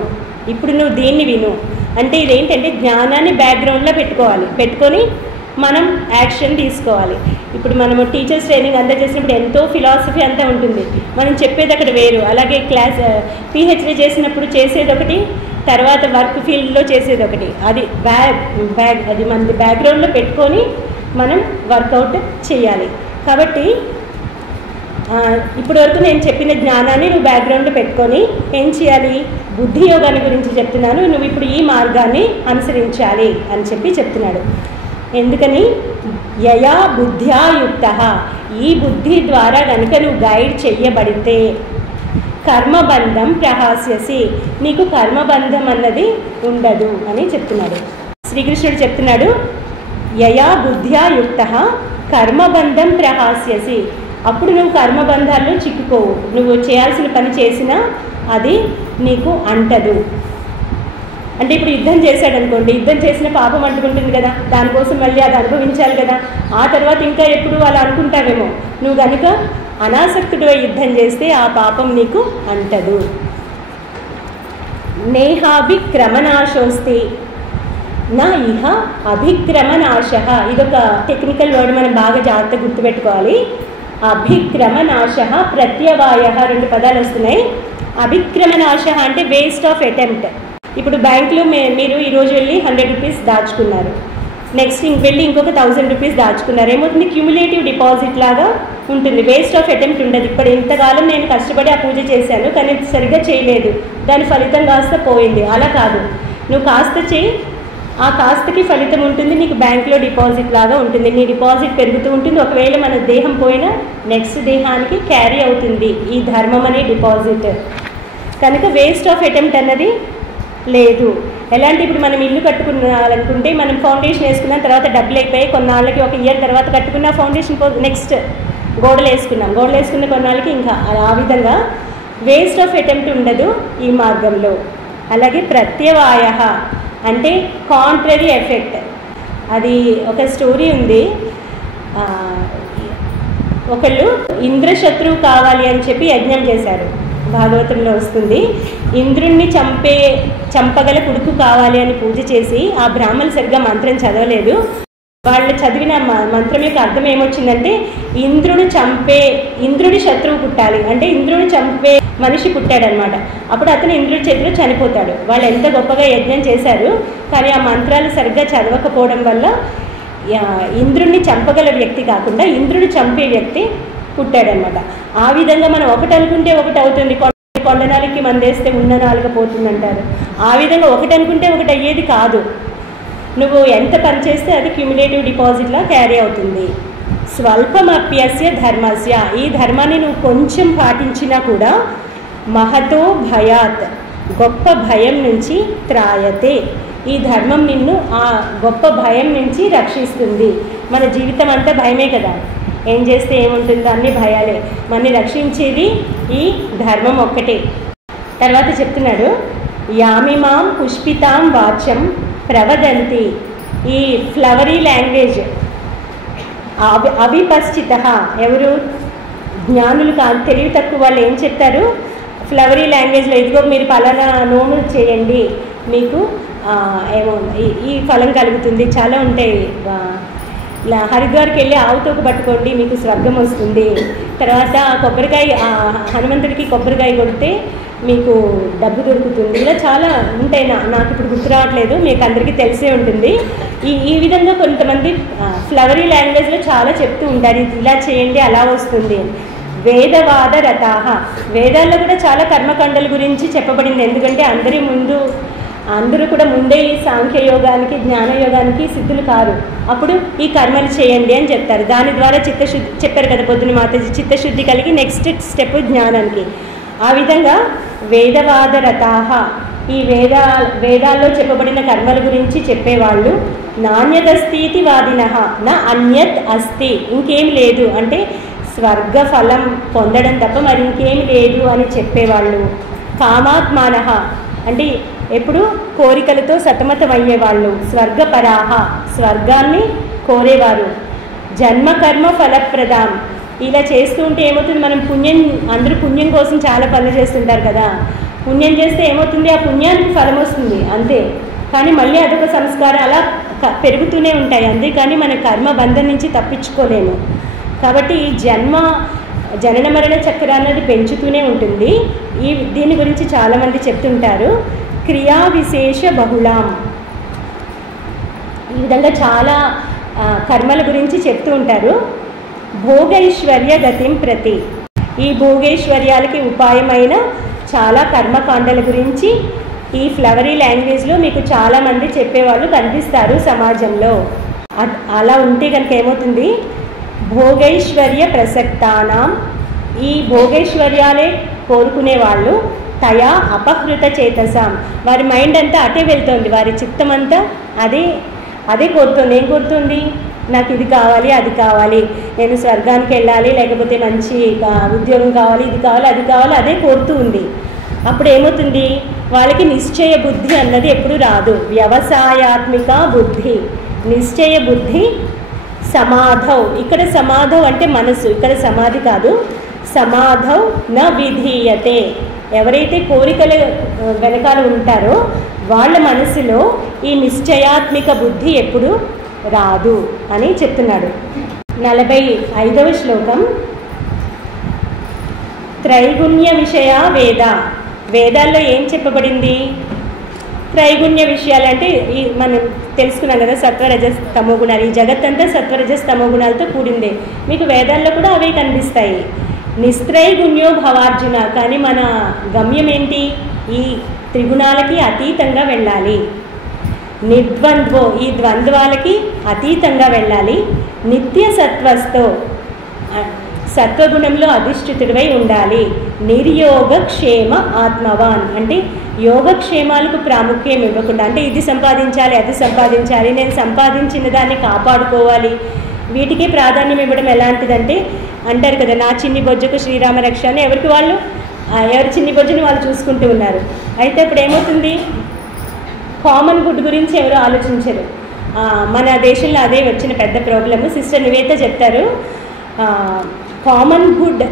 ఇప్పుడు నువ్వు దీన్ని విను. అంటే ఇదేంటంటే జ్ఞానాన్ని బ్యాక్గ్రౌండ్లో పెట్టుకొని మనం యాక్షన్ తీసుకోవాలి. ఇప్పుడు మనము టీచర్స్ ట్రైనింగ్ అంతా చేసినప్పుడు ఎంతో ఫిలాసఫీ అంతా ఉంటుంది, మనం చెప్పేది అక్కడ వేరు. అలాగే పిహెచ్డీ చేసినప్పుడు చేసేది ఒకటి, తర్వాత వర్క్ ఫీల్డ్లో చేసేది ఒకటి. అది అది మనది బ్యాక్గ్రౌండ్లో పెట్టుకొని మనం వర్కౌట్ చేయాలి. కాబట్టి ఇప్పటి వరకు నేను చెప్పిన జ్ఞానాన్ని నువ్వు బ్యాక్గ్రౌండ్లో పెట్టుకొని ఏం చేయాలి? బుద్ధి యోగాన్ని గురించి చెప్తున్నాను, నువ్వు ఇప్పుడు ఈ మార్గాన్ని అనుసరించాలి అని చెప్పి చెప్తున్నాడు. ఎందుకని? యయా బుద్ధ్యా యుక్త, ఈ బుద్ధి ద్వారా కనుక నువ్వు గైడ్ చెయ్యబడితే కర్మబంధం ప్రహాస్యసి, నీకు కర్మబంధం అన్నది ఉండదు అని చెప్తున్నాడు. శ్రీకృష్ణుడు చెప్తున్నాడు, యయా బుద్ధ్యా యుక్త కర్మబంధం ప్రహాస్యసి, అప్పుడు నువ్వు కర్మబంధాల్లో చిక్కుకోవు. నువ్వు చేయాల్సిన పని చేసినా అది నీకు అంటదు. అంటే ఇప్పుడు యుద్ధం చేశాడు అనుకోండి, యుద్ధం చేసిన పాపం అంటుకుంటుంది కదా, దానికోసం మళ్ళీ అది అనుభవించాలి కదా. ఆ తర్వాత ఇంకా ఎప్పుడు అలా అనుకుంటావేమో. నువ్వు కనుక అనాసక్తుడిగా యుద్ధం చేస్తే ఆ పాపం నీకు అంటదు. నేహాభిక్రమనాశోస్తి నా ఇహ అభిక్రమనాశ, ఇదొక టెక్నికల్ వర్డ్, మనం బాగా జాగ్రత్తగా గుర్తుపెట్టుకోవాలి. అభిక్రమనాశ ప్రత్యవాయ, 2 పదాలు వస్తున్నాయి. అభిక్రమనాశ అంటే వేస్ట్ ఆఫ్ అటెంప్ట్. ఇప్పుడు బ్యాంకులో మీరు ఈరోజు వెళ్ళి 100 రూపీస్ దాచుకున్నారు, నెక్స్ట్ వెళ్ళి ఇంకొక 1000 రూపీస్ దాచుకున్నారు. ఏమవుతుంది? క్యూములేటివ్ డిపాజిట్ లాగా ఉంటుంది, వేస్ట్ ఆఫ్ అటెంప్ట్ ఉండదు. ఇప్పుడు ఇంతకాలం నేను కష్టపడి ఆ పూజ చేశాను కానీ సరిగ్గా చేయలేదు, దాని ఫలితం కాస్త పోయింది. అలా కాదు, నువ్వు కాస్త చేయి, ఆ కాస్తకి ఫలితం ఉంటుంది, నీకు బ్యాంకులో డిపాజిట్ లాగా ఉంటుంది, నీ డిపాజిట్ పెరుగుతూ ఉంటుంది. ఒకవేళ మన దేహం పోయినా నెక్స్ట్ దేహానికి క్యారీ అవుతుంది ఈ ధర్మం అనే డిపాజిట్. కనుక వేస్ట్ ఆఫ్ అటెంప్ట్ అన్నది లేదు. ఎలాంటి ఇప్పుడు మనం ఇల్లు కట్టుకున్నాలనుకుంటే మనం ఫౌండేషన్ వేసుకున్న తర్వాత డబ్బులు అయిపోయి కొన్నాళ్ళకి, 1 ఇయర్ తర్వాత కట్టుకున్న ఫౌండేషన్ నెక్స్ట్ గోడలు వేసుకున్న కొన్నాళ్ళకి ఇంకా ఆ విధంగా వేస్ట్ ఆఫ్ అటెంప్ట్ ఉండదు ఈ మార్గంలో. అలాగే ప్రత్యవాయ అంటే కాంట్రరీ ఎఫెక్ట్. అది ఒక స్టోరీ ఉంది. ఒకళ్ళు ఇంద్రశత్రువు కావాలి అని చెప్పి యజ్ఞం చేశారు, భాగవతంలో వస్తుంది. ఇంద్రుణ్ణి చంపగల కొడుకు కావాలి అని పూజ చేసి ఆ బ్రాహ్మణులు సరిగ్గా మంత్రం చదవలేదు. వాళ్ళు చదివిన మంత్రం యొక్క అర్థం ఏమొచ్చిందంటే ఇంద్రుడి శత్రువు పుట్టాలి అంటే ఇంద్రుడు చంపే మనిషి పుట్టాడనమాట. అప్పుడు అతను ఇంద్రుడి చేతిలో చనిపోతాడు. వాళ్ళు ఎంత గొప్పగా యజ్ఞం చేశారు కానీ ఆ మంత్రాలు సరిగ్గా చదవకపోవడం వల్ల ఇంద్రుడిని చంపగల వ్యక్తి కాకుండా ఇంద్రుడు చంపే వ్యక్తి పుట్టాడనమాట. ఆ విధంగా మనం ఒకటి అనుకుంటే ఒకటి అవుతుంది, కొండనాలికి మందేస్తే ఉన్న నాలుక పోతుందంటారు. ఆ విధంగా ఒకటి అనుకుంటే ఒకటి అయ్యేది కాదు. నువ్వు ఎంత పని చేస్తే అది క్యుములేటివ్ డిపాజిట్లా క్యారీ అవుతుంది. స్వల్పమప్యస్య ధర్మస్య, ఈ ధర్మాన్ని నువ్వు కొంచెం పాటించినా కూడా మహతో భయాత్, గొప్ప భయం నుంచి త్రాయతే, ఈ ధర్మం నిన్ను ఆ గొప్ప భయం నుంచి రక్షిస్తుంది. మన జీవితం అంతా భయమే కదా, ఏం చేస్తే ఏముంటుందో అన్ని భయాలే. మనని రక్షించేది ఈ ధర్మం ఒక్కటే. తర్వాత చెప్తున్నాడు, యామిమాం పుష్పితాం వాచం ప్రవదంతి. ఈ ఫ్లవరీ లాంగ్వేజ్ అవిపశ్చిత, ఎవరు జ్ఞానులు కాదు, తెలివి తక్కువ వాళ్ళు ఏం చెప్తారు, ఫ్లవరీ లాంగ్వేజ్లో ఇదిగో మీరు పలానా నోము చేయండి మీకు ఏమో ఈ ఫలం కలుగుతుంది, చాలా ఉంటాయి. హరిద్వార్కి వెళ్ళి ఆవుతోకు పట్టుకోండి మీకు స్వర్గం వస్తుంది. తర్వాత కొబ్బరికాయ హనుమంతుడికి కొబ్బరికాయ కొడితే మీకు డబ్బు దొరుకుతుంది. ఇలా చాలా ఉంటాయి. నాకు ఇప్పుడు గుర్తు రావట్లేదు, మీకు అందరికీ తెలిసే ఉంటుంది. ఈ విధంగా కొంతమంది ఫ్లవరీ లాంగ్వేజ్లో చాలా చెప్తూ ఉంటారు, ఇలా చేయండి అలా వస్తుంది. వేదవాద రథాహ, వేదాల్లో కూడా చాలా కర్మకాండల గురించి చెప్పబడింది. ఎందుకంటే అందరూ కూడా ముందే ఈ సాంఖ్యయోగానికి జ్ఞానయోగానికి సిద్ధులు కారు. అప్పుడు ఈ కర్మలు చేయండి అని చెప్తారు. దాని ద్వారా చిత్తశుద్ధి చెప్పారు కదా పొద్దున మాతాజీ, చిత్తశుద్ధి కలిగి నెక్స్ట్ స్టెప్ జ్ఞానానికి. ఆ విధంగా వేదవాద రథాహ, ఈ వేదాల్లో చెప్పబడిన కర్మల గురించి చెప్పేవాళ్ళు. నాణ్యతస్థితి వాదినః నా అన్యత్ అస్తి, ఇంకేం లేదు అంటే స్వర్గ ఫలం పొందడం తప్ప మరి ఇంకేం లేదు అని చెప్పేవాళ్ళు. కామాత్మానః అంటే ఎప్పుడు కోరికలతో సతమతమయ్యేవాళ్ళు. స్వర్గపరాహ, స్వర్గాన్ని కోరేవారు. జన్మకర్మ ఫలప్రదాం, ఇలా చేస్తూ ఉంటే ఏమవుతుంది, మనం అందరూ పుణ్యం కోసం చాలా పనులు చేస్తుంటారు కదా, పుణ్యం చేస్తే ఏమవుతుంది, ఆ పుణ్యానికి ఫలం వస్తుంది అంతే. కానీ మళ్ళీ అదొక సంస్కారం అలా పెరుగుతూనే ఉంటాయి. అందుకని మన కర్మ బంధం నుంచి తప్పించుకోలేము. కాబట్టి ఈ జనన మరణ చక్రం అన్నది పెంచుతూనే ఉంటుంది. దీని గురించి చాలామంది చెప్తుంటారు. క్రియా విశేష బహుళాం, ఈ విధంగా చాలా కర్మల గురించి చెప్తూ ఉంటారు. భోగైశ్వర్య గతిం ప్రతి, ఈ భోగైశ్వర్యాలకి ఉపాయమైన చాలా కర్మకాండల గురించి ఈ ఫ్లవరీ లాంగ్వేజ్లో మీకు చాలామంది చెప్పేవాళ్ళు కనిపిస్తారు సమాజంలో. అలా ఉంటే కనుక ఏమవుతుంది, భోగైశ్వర్య ప్రసక్తానాం, ఈ భోగైశ్వర్యాలే కోరుకునే వాళ్ళు తయా అపహృత చేతసాం, వారి మైండ్ అంతా అటే వెళ్తుంది, వారి చిత్తం అంతా అదే కోరుతుంది. ఏం కోరుతుంది, నాకు ఇది కావాలి అది కావాలి, నేను స్వర్గానికి వెళ్ళాలి, లేకపోతే మంచి ఉద్యోగం కావాలి, ఇది కావాలి అది కావాలి, అదే కోరుతూ ఉంది. అప్పుడు ఏమవుతుంది, వాళ్ళకి నిశ్చయ బుద్ధి అన్నది ఎప్పుడు రాదు. వ్యవసాయాత్మిక బుద్ధి, నిశ్చయ బుద్ధి. సమాధౌ, ఇక్కడ సమాధౌ అంటే మనసు, ఇక్కడ సమాధి కాదు. సమాధౌ న విధీయతే, ఎవరైతే కోరికల వెనకాల ఉంటారో వాళ్ళ మనసులో ఈ నిశ్చయాత్మిక బుద్ధి ఎప్పుడు రాదు అని చెప్తున్నాడు. 45వ శ్లోకం. త్రైగుణ్య విషయ వేద, వేదాల్లో ఏం చెప్పబడింది, త్రైగుణ్య విషయాలంటే మనం తెలుసుకున్నాం కదా, సత్వరజస్ తమో గుణాలు. ఈ జగత్తంతా సత్వరజస్ తమో గుణాలతో కూడిందే. మీకు వేదాల్లో కూడా అవే కనిపిస్తాయి. నిస్త్రైగుణ్యో భవార్జున, కానీ మన గమ్యం ఏంటి, ఈ త్రిగుణాలకి అతీతంగా వెళ్ళాలి. నిర్ద్వంద్వో, ఈ ద్వంద్వాలకి అతీతంగా వెళ్ళాలి. నిత్య సత్వస్తో, సత్వగుణంలో అధిష్ఠితుడివై ఉండాలి. నిర్యోగక్షేమ ఆత్మవాన్ అంటే యోగక్షేమాలకు ప్రాముఖ్యం ఇవ్వకుండా, అంటే ఇది సంపాదించాలి అది సంపాదించాలి, నేను సంపాదించిన దాన్ని కాపాడుకోవాలి, వీటికి ప్రాధాన్యం ఇవ్వడం ఎలాంటిదంటే అంటారు కదా, నా చిన్ని బొజ్జకు శ్రీరామ రక్ష అని ఎవరి చిన్ని బొజ్జుని వాళ్ళు చూసుకుంటూ ఉన్నారు. అయితే ఇప్పుడు ఏమవుతుంది, కామన్ గుడ్ గురించి ఎవరు ఆలోచించరు. మన దేశంలో అదే వచ్చిన పెద్ద ప్రాబ్లమ్. సిస్టర్ నివేత చెప్తారు, common good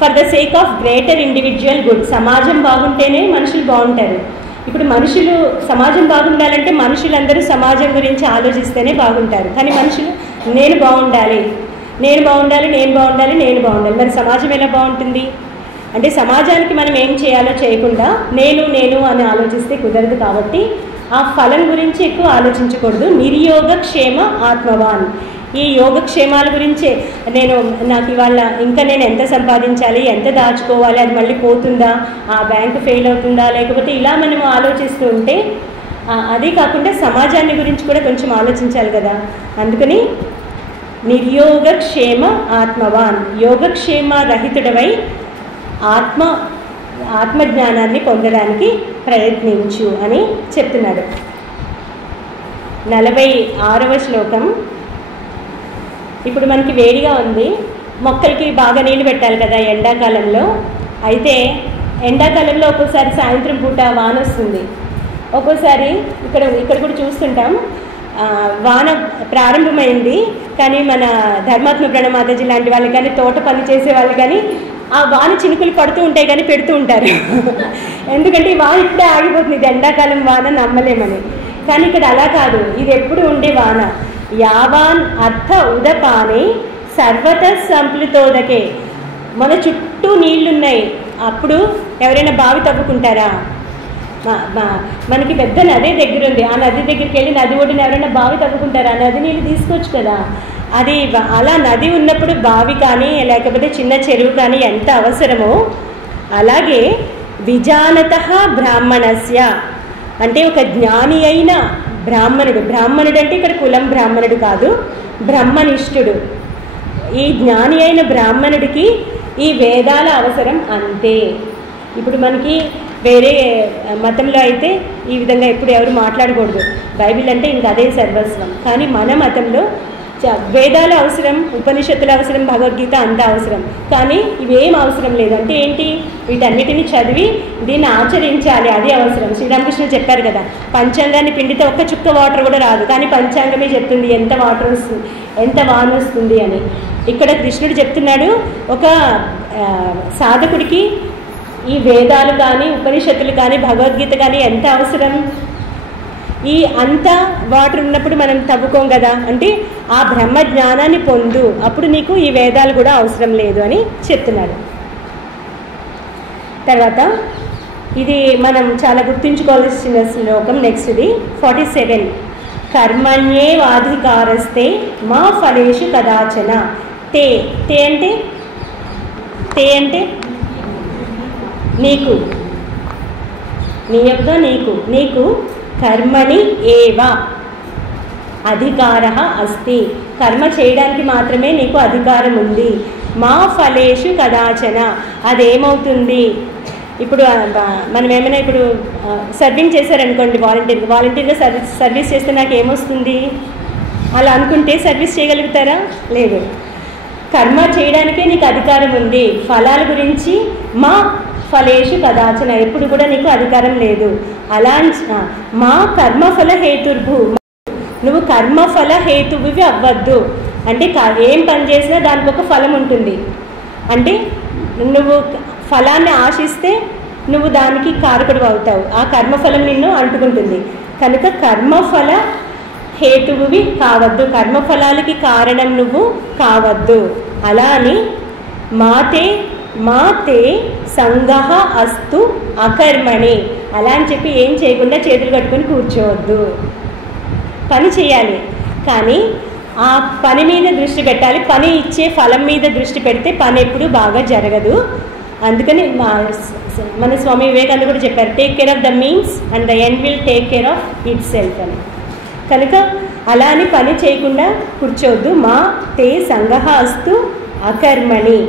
for the sake of greater individual good. సమాజం బాగుంటేనే మనుషులు బాగుంటారు. ఇప్పుడు సమాజం బాగుండాలంటే మనుషులందరూ సమాజం గురించి ఆలోచిస్తేనే బాగుంటారు. కానీ మనుషులు నేను బాగుండాలి, నేను బాగుండాలి, నేను బాగుండాలి, నేను బాగుండాలి. మరి సమాజం ఎలా బాగుంటుంది అంటే సమాజానికి మనం ఏం చేయాలో చేయకుండా నేను అని ఆలోచిస్తే కుదరదు. కాబట్టి ఆ ఫలం గురించి ఎక్కువ ఆలోచించకూడదు. నిర్యోగక్షేమ ఆత్మవాన్. ఈ యోగక్షేమాల గురించే నాకు ఇవాళ ఇంకా నేను ఎంత సంపాదించాలి, ఎంత దాచుకోవాలి, అది మళ్ళీ పోతుందా, ఆ బ్యాంకు ఫెయిల్ అవుతుందా, లేకపోతే ఇలా మనం ఆలోచిస్తూ ఉంటే అదే కాకుండా సమాజాన్ని గురించి కూడా కొంచెం ఆలోచించాలి కదా. అందుకని నిర్యోగక్షేమ ఆత్మవాన్, యోగక్షేమ రహితుడవై ఆత్మజ్ఞానాన్ని పొందడానికి ప్రయత్నించు అని చెప్తున్నాడు. 46వ శ్లోకం. ఇప్పుడు మనకి వేడిగా ఉంది, మొక్కలకి బాగా నీళ్ళు పెట్టాలి కదా ఎండాకాలంలో. అయితే ఎండాకాలంలో ఒక్కోసారి సాయంత్రం పూట వాన వస్తుంది, ఒక్కోసారి ఇక్కడ కూడా చూస్తుంటాం వాన ప్రారంభమైంది కానీ మన ధర్మాత్మ ప్రణమాతాజీ లాంటి వాళ్ళు కానీ తోట పని చేసే వాళ్ళు కానీ ఆ వాన చినుకులు పడుతూ ఉంటాయి కానీ పెడుతూ ఉంటారు. ఎందుకంటే ఈ వాన ఇప్పుడే ఆగిపోతుంది, ఇది ఎండాకాలం వాన నమ్మలేమని. కానీ ఇక్కడ అలా కాదు, ఇది ఎప్పుడు ఉండే వాన. యావాన్ అర్థ ఉదపానే సర్వత సంప్లుతోదకే. మన చుట్టూ నీళ్లున్నాయి, అప్పుడు ఎవరైనా బావి తవ్వుకుంటారా? మనకి పెద్ద నది దగ్గర ఉంది, ఆ నది దగ్గరికి వెళ్ళి నది ఒడిని ఎవరైనా బావి తవ్వుకుంటారా? నది నీళ్ళు తీసుకోవచ్చు కదా. అది అలా నది ఉన్నప్పుడు బావి కానీ లేకపోతే చిన్న చెరువు కానీ ఎంత అవసరమో, అలాగే విజానత బ్రాహ్మణస్య అంటే ఒక జ్ఞాని అయిన బ్రాహ్మణుడు. బ్రాహ్మణుడు అంటే ఇక్కడ కులం బ్రాహ్మణుడు కాదు, బ్రహ్మనిష్ఠుడు. ఈ జ్ఞాని అయిన బ్రాహ్మణుడికి ఈ వేదాల అవసరం అంతే. ఇప్పుడు మనకి వేరే మతంలో అయితే ఈ విధంగా ఎప్పుడు ఎవరు మాట్లాడకూడదు, బైబిల్ అంటే ఇంక అదే సర్వస్వం. కానీ మన మతంలో వేదాల అవసరం, ఉపనిషత్తుల అవసరం, భగవద్గీత అంతా అవసరం. కానీ ఇవేం అవసరం లేదు. అంటే ఏంటి? వీటన్నిటిని చదివి దీన్ని ఆచరించాలి, అది అవసరం. శ్రీరామకృష్ణ చెప్పారు కదా, పంచాంగాన్ని పిండితే ఒక్క చుక్క వాటర్ కూడా రాదు, కానీ పంచాంగమే చెప్తుంది ఎంత వాటర్ వస్తుంది, ఎంత వాన వస్తుంది అని. ఇక్కడ కృష్ణుడు చెప్తున్నాడు, ఒక సాధకుడికి ఈ వేదాలు కానీ ఉపనిషత్తులు కానీ భగవద్గీత కానీ ఎంత అవసరం. ఈ అంత వాటర్ ఉన్నప్పుడు మనం తవ్వుకోం కదా, అంటే ఆ బ్రహ్మ జ్ఞానాన్ని పొందు, అప్పుడు నీకు ఈ వేదాలు కూడా అవసరం లేదు అని చెప్తున్నాడు. తర్వాత ఇది మనం చాలా గుర్తుంచుకోవాల్సిన శ్లోకం నెక్స్ట్ది 47. కర్మణ్యేవాధికారస్తే మా ఫలేషు కదాచన. తే అంటే నీకు, నీ యొక్క నీకు కర్మణి ఏవ అధికారః అస్తి. కర్మ చేయడానికి మాత్రమే నీకు అధికారం ఉంది. మా ఫలేషు కదాచన. అదేమవుతుంది? ఇప్పుడు మనం ఏమైనా ఇప్పుడు సర్వింగ్ చేశారనుకోండి, వాలంటీర్గా సర్వీస్ చేస్తే నాకు ఏమొస్తుంది అలా అనుకుంటే సర్వీస్ చేయగలుగుతారా? లేదు. కర్మ చేయడానికే నీకు అధికారం ఉంది, ఫలాల గురించి మా ఫలేషు కదాచన ఎప్పుడు కూడా నీకు అధికారం లేదు. అలా మా కర్మఫల హేతుర్భు, నువ్వు కర్మఫల హేతువి అవ్వద్దు. అంటే ఏం పని చేసినా దానికి ఒక ఫలం ఉంటుంది. అంటే నువ్వు ఫలాన్ని ఆశిస్తే నువ్వు దానికి కారకుడు అవుతావు, ఆ కర్మఫలం నిన్ను అంటుకుంటుంది. కనుక కర్మఫల హేతువువి కావద్దు, కర్మఫలాలకి కారణం నువ్వు కావద్దు. అలా అని మాతే సంగహ అస్తు అకర్మణి అలా అని చెప్పి ఏం చేయకుండా చేతులు కట్టుకొని కూర్చోవద్దు. పని చేయాలి, కానీ ఆ పని మీద దృష్టి పెట్టాలి. పని ఇచ్చే ఫలం మీద దృష్టి పెడితే పని ఎప్పుడు బాగా జరగదు. అందుకని మన స్వామి వివేకానంద కూడా చెప్పారు, take care of the means and the end will take care of it self అని. కనుక అలా అని పని చేయకుండా కూర్చోవద్దు. మా తే సంగహ అస్తు అకర్మణి,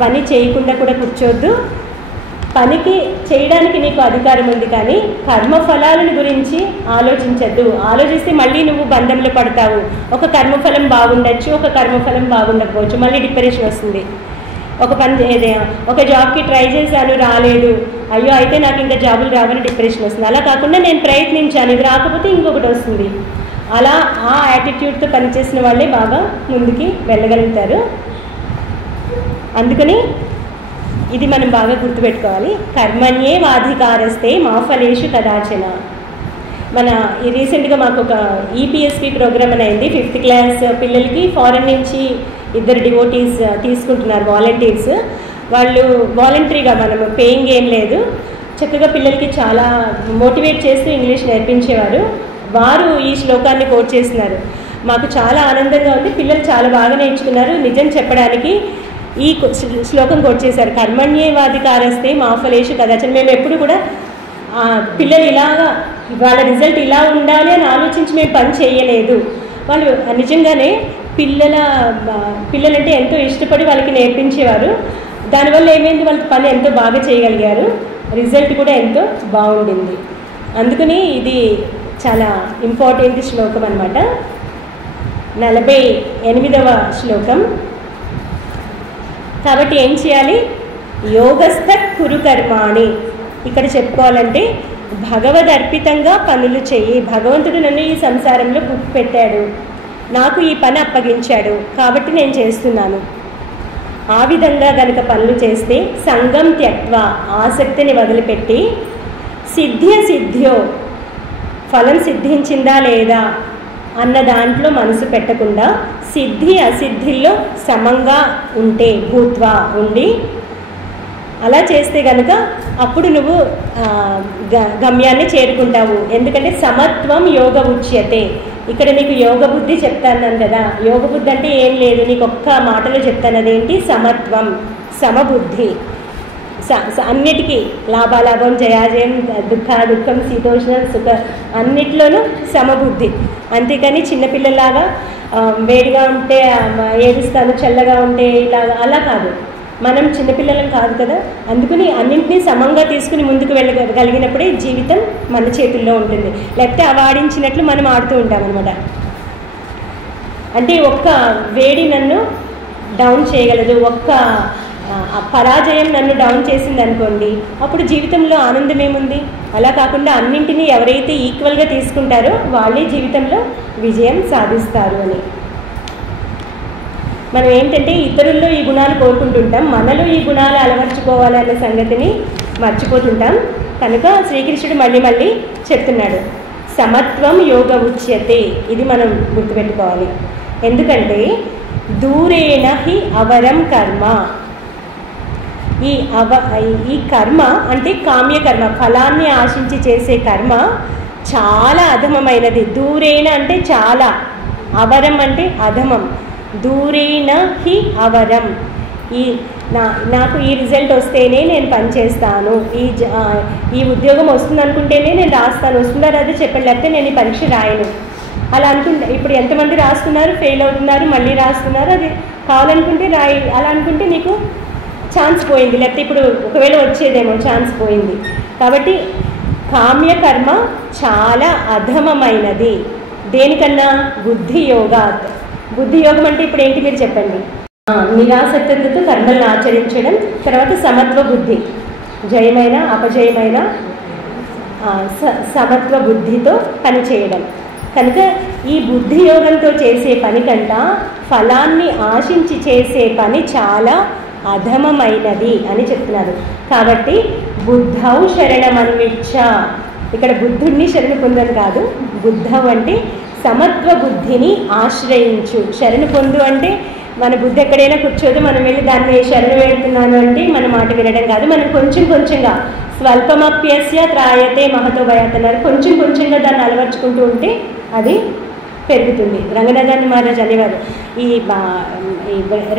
పని చేయకుండా కూడా కూర్చోవద్దు. పనికి చేయడానికి నీకు అధికారం ఉంది, కానీ కర్మఫలాలను గురించి ఆలోచించద్దు. ఆలోచిస్తే మళ్ళీ నువ్వు బంధంలో పడతావు. ఒక కర్మఫలం బాగుండొచ్చు, ఒక కర్మఫలం బాగుండకపోవచ్చు, మళ్ళీ డిప్రెషన్ వస్తుంది. ఒక జాబ్కి ట్రై చేశాను, రాలేదు, అయ్యో అయితే నాకు ఇంకా జాబులు రావని డిప్రెషన్ వస్తుంది. అలా కాకుండా నేను ప్రయత్నించాను, ఇది రాకపోతే ఇంకొకటి వస్తుంది. అలా ఆ యాటిట్యూడ్తో పనిచేసిన వాళ్ళే బాగా ముందుకి వెళ్ళగలుగుతారు. అందుకని ఇది మనం బాగా గుర్తుపెట్టుకోవాలి. కర్మణ్యే వాధికారస్తే మా ఫలేషు కదాచన. మన రీసెంట్గా మాకు ఒక ఈపీఎస్పీ ప్రోగ్రామ్ అని అయింది. 5th క్లాస్ పిల్లలకి ఫారెన్ నుంచి 2 డివోటీస్ తీసుకుంటున్నారు, వాలంటీర్స్. వాళ్ళు వాలంటరీగా, మనము పేయింగ్ ఏం లేదు, చక్కగా పిల్లలకి చాలా మోటివేట్ చేస్తూ ఇంగ్లీష్ నేర్పించేవారు. వారు ఈ శ్లోకాన్ని కోట్ చేస్తున్నారు. మాకు చాలా ఆనందంగా ఉంది, పిల్లలు చాలా బాగా నేర్చుకున్నారు. నిజం చెప్పడానికి ఈ శ్లోకం కోట్ చేశారు. కర్మణ్యేవాధికారస్తే మా ఫలేషు కదాచన. మేము ఎప్పుడు కూడా పిల్లలు ఇలాగా వాళ్ళ రిజల్ట్ ఇలా ఉండాలి అని ఆలోచించి మేము పని చేయలేదు. వాళ్ళు నిజంగానే పిల్లలంటే ఎంతో ఇష్టపడి వాళ్ళకి నేర్పించేవారు. దానివల్ల ఏమైంది, వాళ్ళకి పని ఎంతో బాగా చేయగలిగారు, రిజల్ట్ కూడా ఎంతో బాగుండింది. అందుకని ఇది చాలా ఇంపార్టెంట్ శ్లోకం అన్నమాట. 48వ శ్లోకం. కాబట్టి ఏం చేయాలి? యోగస్థ కురు కర్మాణి. ఇక్కడ చెప్పుకోవాలంటే భగవదర్పితంగా పనులు చెయ్యి. భగవంతుడు నన్ను ఈ సంసారంలో పెట్టాడు, నాకు ఈ పని అప్పగించాడు, కాబట్టి నేను చేస్తున్నాను. ఆ విధంగా గనక పనులు చేస్తే సంగం త్యక్వ, ఆసక్తిని వదిలిపెట్టి, సిద్ధ్యో ఫలం సిద్ధించిందా లేదా అన్న దాంట్లో మనసు పెట్టకుండా, సిద్ధి అసిద్ధిల్లో సమంగా ఉంటే భూత్వా ఉండి, అలా చేస్తే కనుక అప్పుడు నువ్వు గమ్యాన్ని చేరుకుంటావు. ఎందుకంటే సమత్వం యోగ ఉచ్యతే. ఇక్కడ నీకు యోగ బుద్ధి చెప్తాను కదా. యోగ బుద్ధి అంటే ఏం లేదు, నీకు ఒక్క మాటలో చెప్తాను. అదేంటి? సమత్వం, సమబుద్ధి. అన్నిటికీ లాభాలాభం, జయాజయం, దుఃఖం, శీతోష్ణం, సుఖ అన్నిట్లోనూ సమబుద్ధి. అంతేకాని చిన్నపిల్లలాగా వేడిగా ఉంటే ఏడుస్తాను, చల్లగా ఉంటే ఇలాగా అలా కాదు. మనం చిన్నపిల్లలం కాదు కదా. అందుకని అన్నింటినీ సమంగా తీసుకుని ముందుకు వెళ్ళగలిగినప్పుడే జీవితం మన చేతుల్లో ఉంటుంది. లేకపోతే అవాడించినట్లు మనం ఆడుతూ ఉంటాం అనమాట. అంటే ఒక్క వేడి నన్ను డౌన్ చేయగలదు, ఒక్క పరాజయం నన్ను డౌన్ చేసింది అనుకోండి, అప్పుడు జీవితంలో ఆనందం ఏముంది? అలా కాకుండా అన్నింటినీ ఎవరైతే ఈక్వల్గా తీసుకుంటారో వాళ్ళే జీవితంలో విజయం సాధిస్తారు అని. మనం ఏంటంటే ఇతరుల్లో ఈ గుణాలు కోరుకుంటుంటాం, మనలో ఈ గుణాలు అలవర్చుకోవాలనే సంగతిని మర్చిపోతుంటాం. కనుక శ్రీకృష్ణుడు మళ్ళీ చెప్తున్నాడు, సమత్వం యోగ ఉచ్యతే. ఇది మనం గుర్తుపెట్టుకోవాలి. ఎందుకంటే దూరేణ హి అవరం కర్మ. ఈ కర్మ అంటే కామ్యకర్మ, ఫలాన్ని ఆశించి చేసే కర్మ చాలా అధమమైనది. దూరేణ అంటే చాలా, అవరం అంటే అధమం. దూరేణ హి అవరం. నాకు ఈ రిజల్ట్ వస్తేనే నేను పనిచేస్తాను, ఈ ఉద్యోగం వస్తుంది అనుకుంటేనే నేను రాస్తాను, వస్తుందా రాదో చెప్పండి, లేకపోతే నేను ఈ పరీక్ష రాయను అలా అనుకుంటే. ఇప్పుడు ఎంతమంది రాస్తున్నారు, ఫెయిల్ అవుతున్నారు, మళ్ళీ రాస్తున్నారు. అది కావాలనుకుంటే రాయి, అలా అనుకుంటే నీకు ఛాన్స్ పోయింది, లేకపోతే ఇప్పుడు ఒకవేళ వచ్చేదేమో ఛాన్స్ పోయింది. కాబట్టి కామ్యకర్మ చాలా అధమమైనది. దేనికన్నా? బుద్ధి యోగాత్. బుద్ధి యోగం అంటే ఇప్పుడు ఏంటి మీరు చెప్పండి? నిరాసక్తతో కర్మలను ఆచరించడం, తర్వాత సమత్వ బుద్ధి, జయమైన అపజయమైన సమత్వ బుద్ధితో పని చేయడం. కనుక ఈ బుద్ధి యోగంతో చేసే పని కంట ఫలాన్ని ఆశించి చేసే పని చాలా అధమమైనది అని చెప్తున్నారు. కాబట్టి బుద్ధౌ శరణమన్విచ్చ. ఇక్కడ బుద్ధుడిని శరణు పొందని కాదు, బుద్ధం అంటే సమత్వ బుద్ధిని ఆశ్రయించు. శరణు పొందు అంటే మన బుద్ధి ఎక్కడైనా కూర్చోదు, మనం వెళ్ళి దాన్ని శరణు వేడుతున్నాను అంటే మన మాట వినడం కాదు. మనం కొంచెంగా స్వల్పమప్యస్య త్రాయతే మహతో భయాత్ అన్నారు. కొంచెంగా దాన్ని అలవర్చుకుంటూ ఉంటే అది పెరుగుతుంది. రంగనాథాన్ని మహారాజ్ అనేవారు, ఈ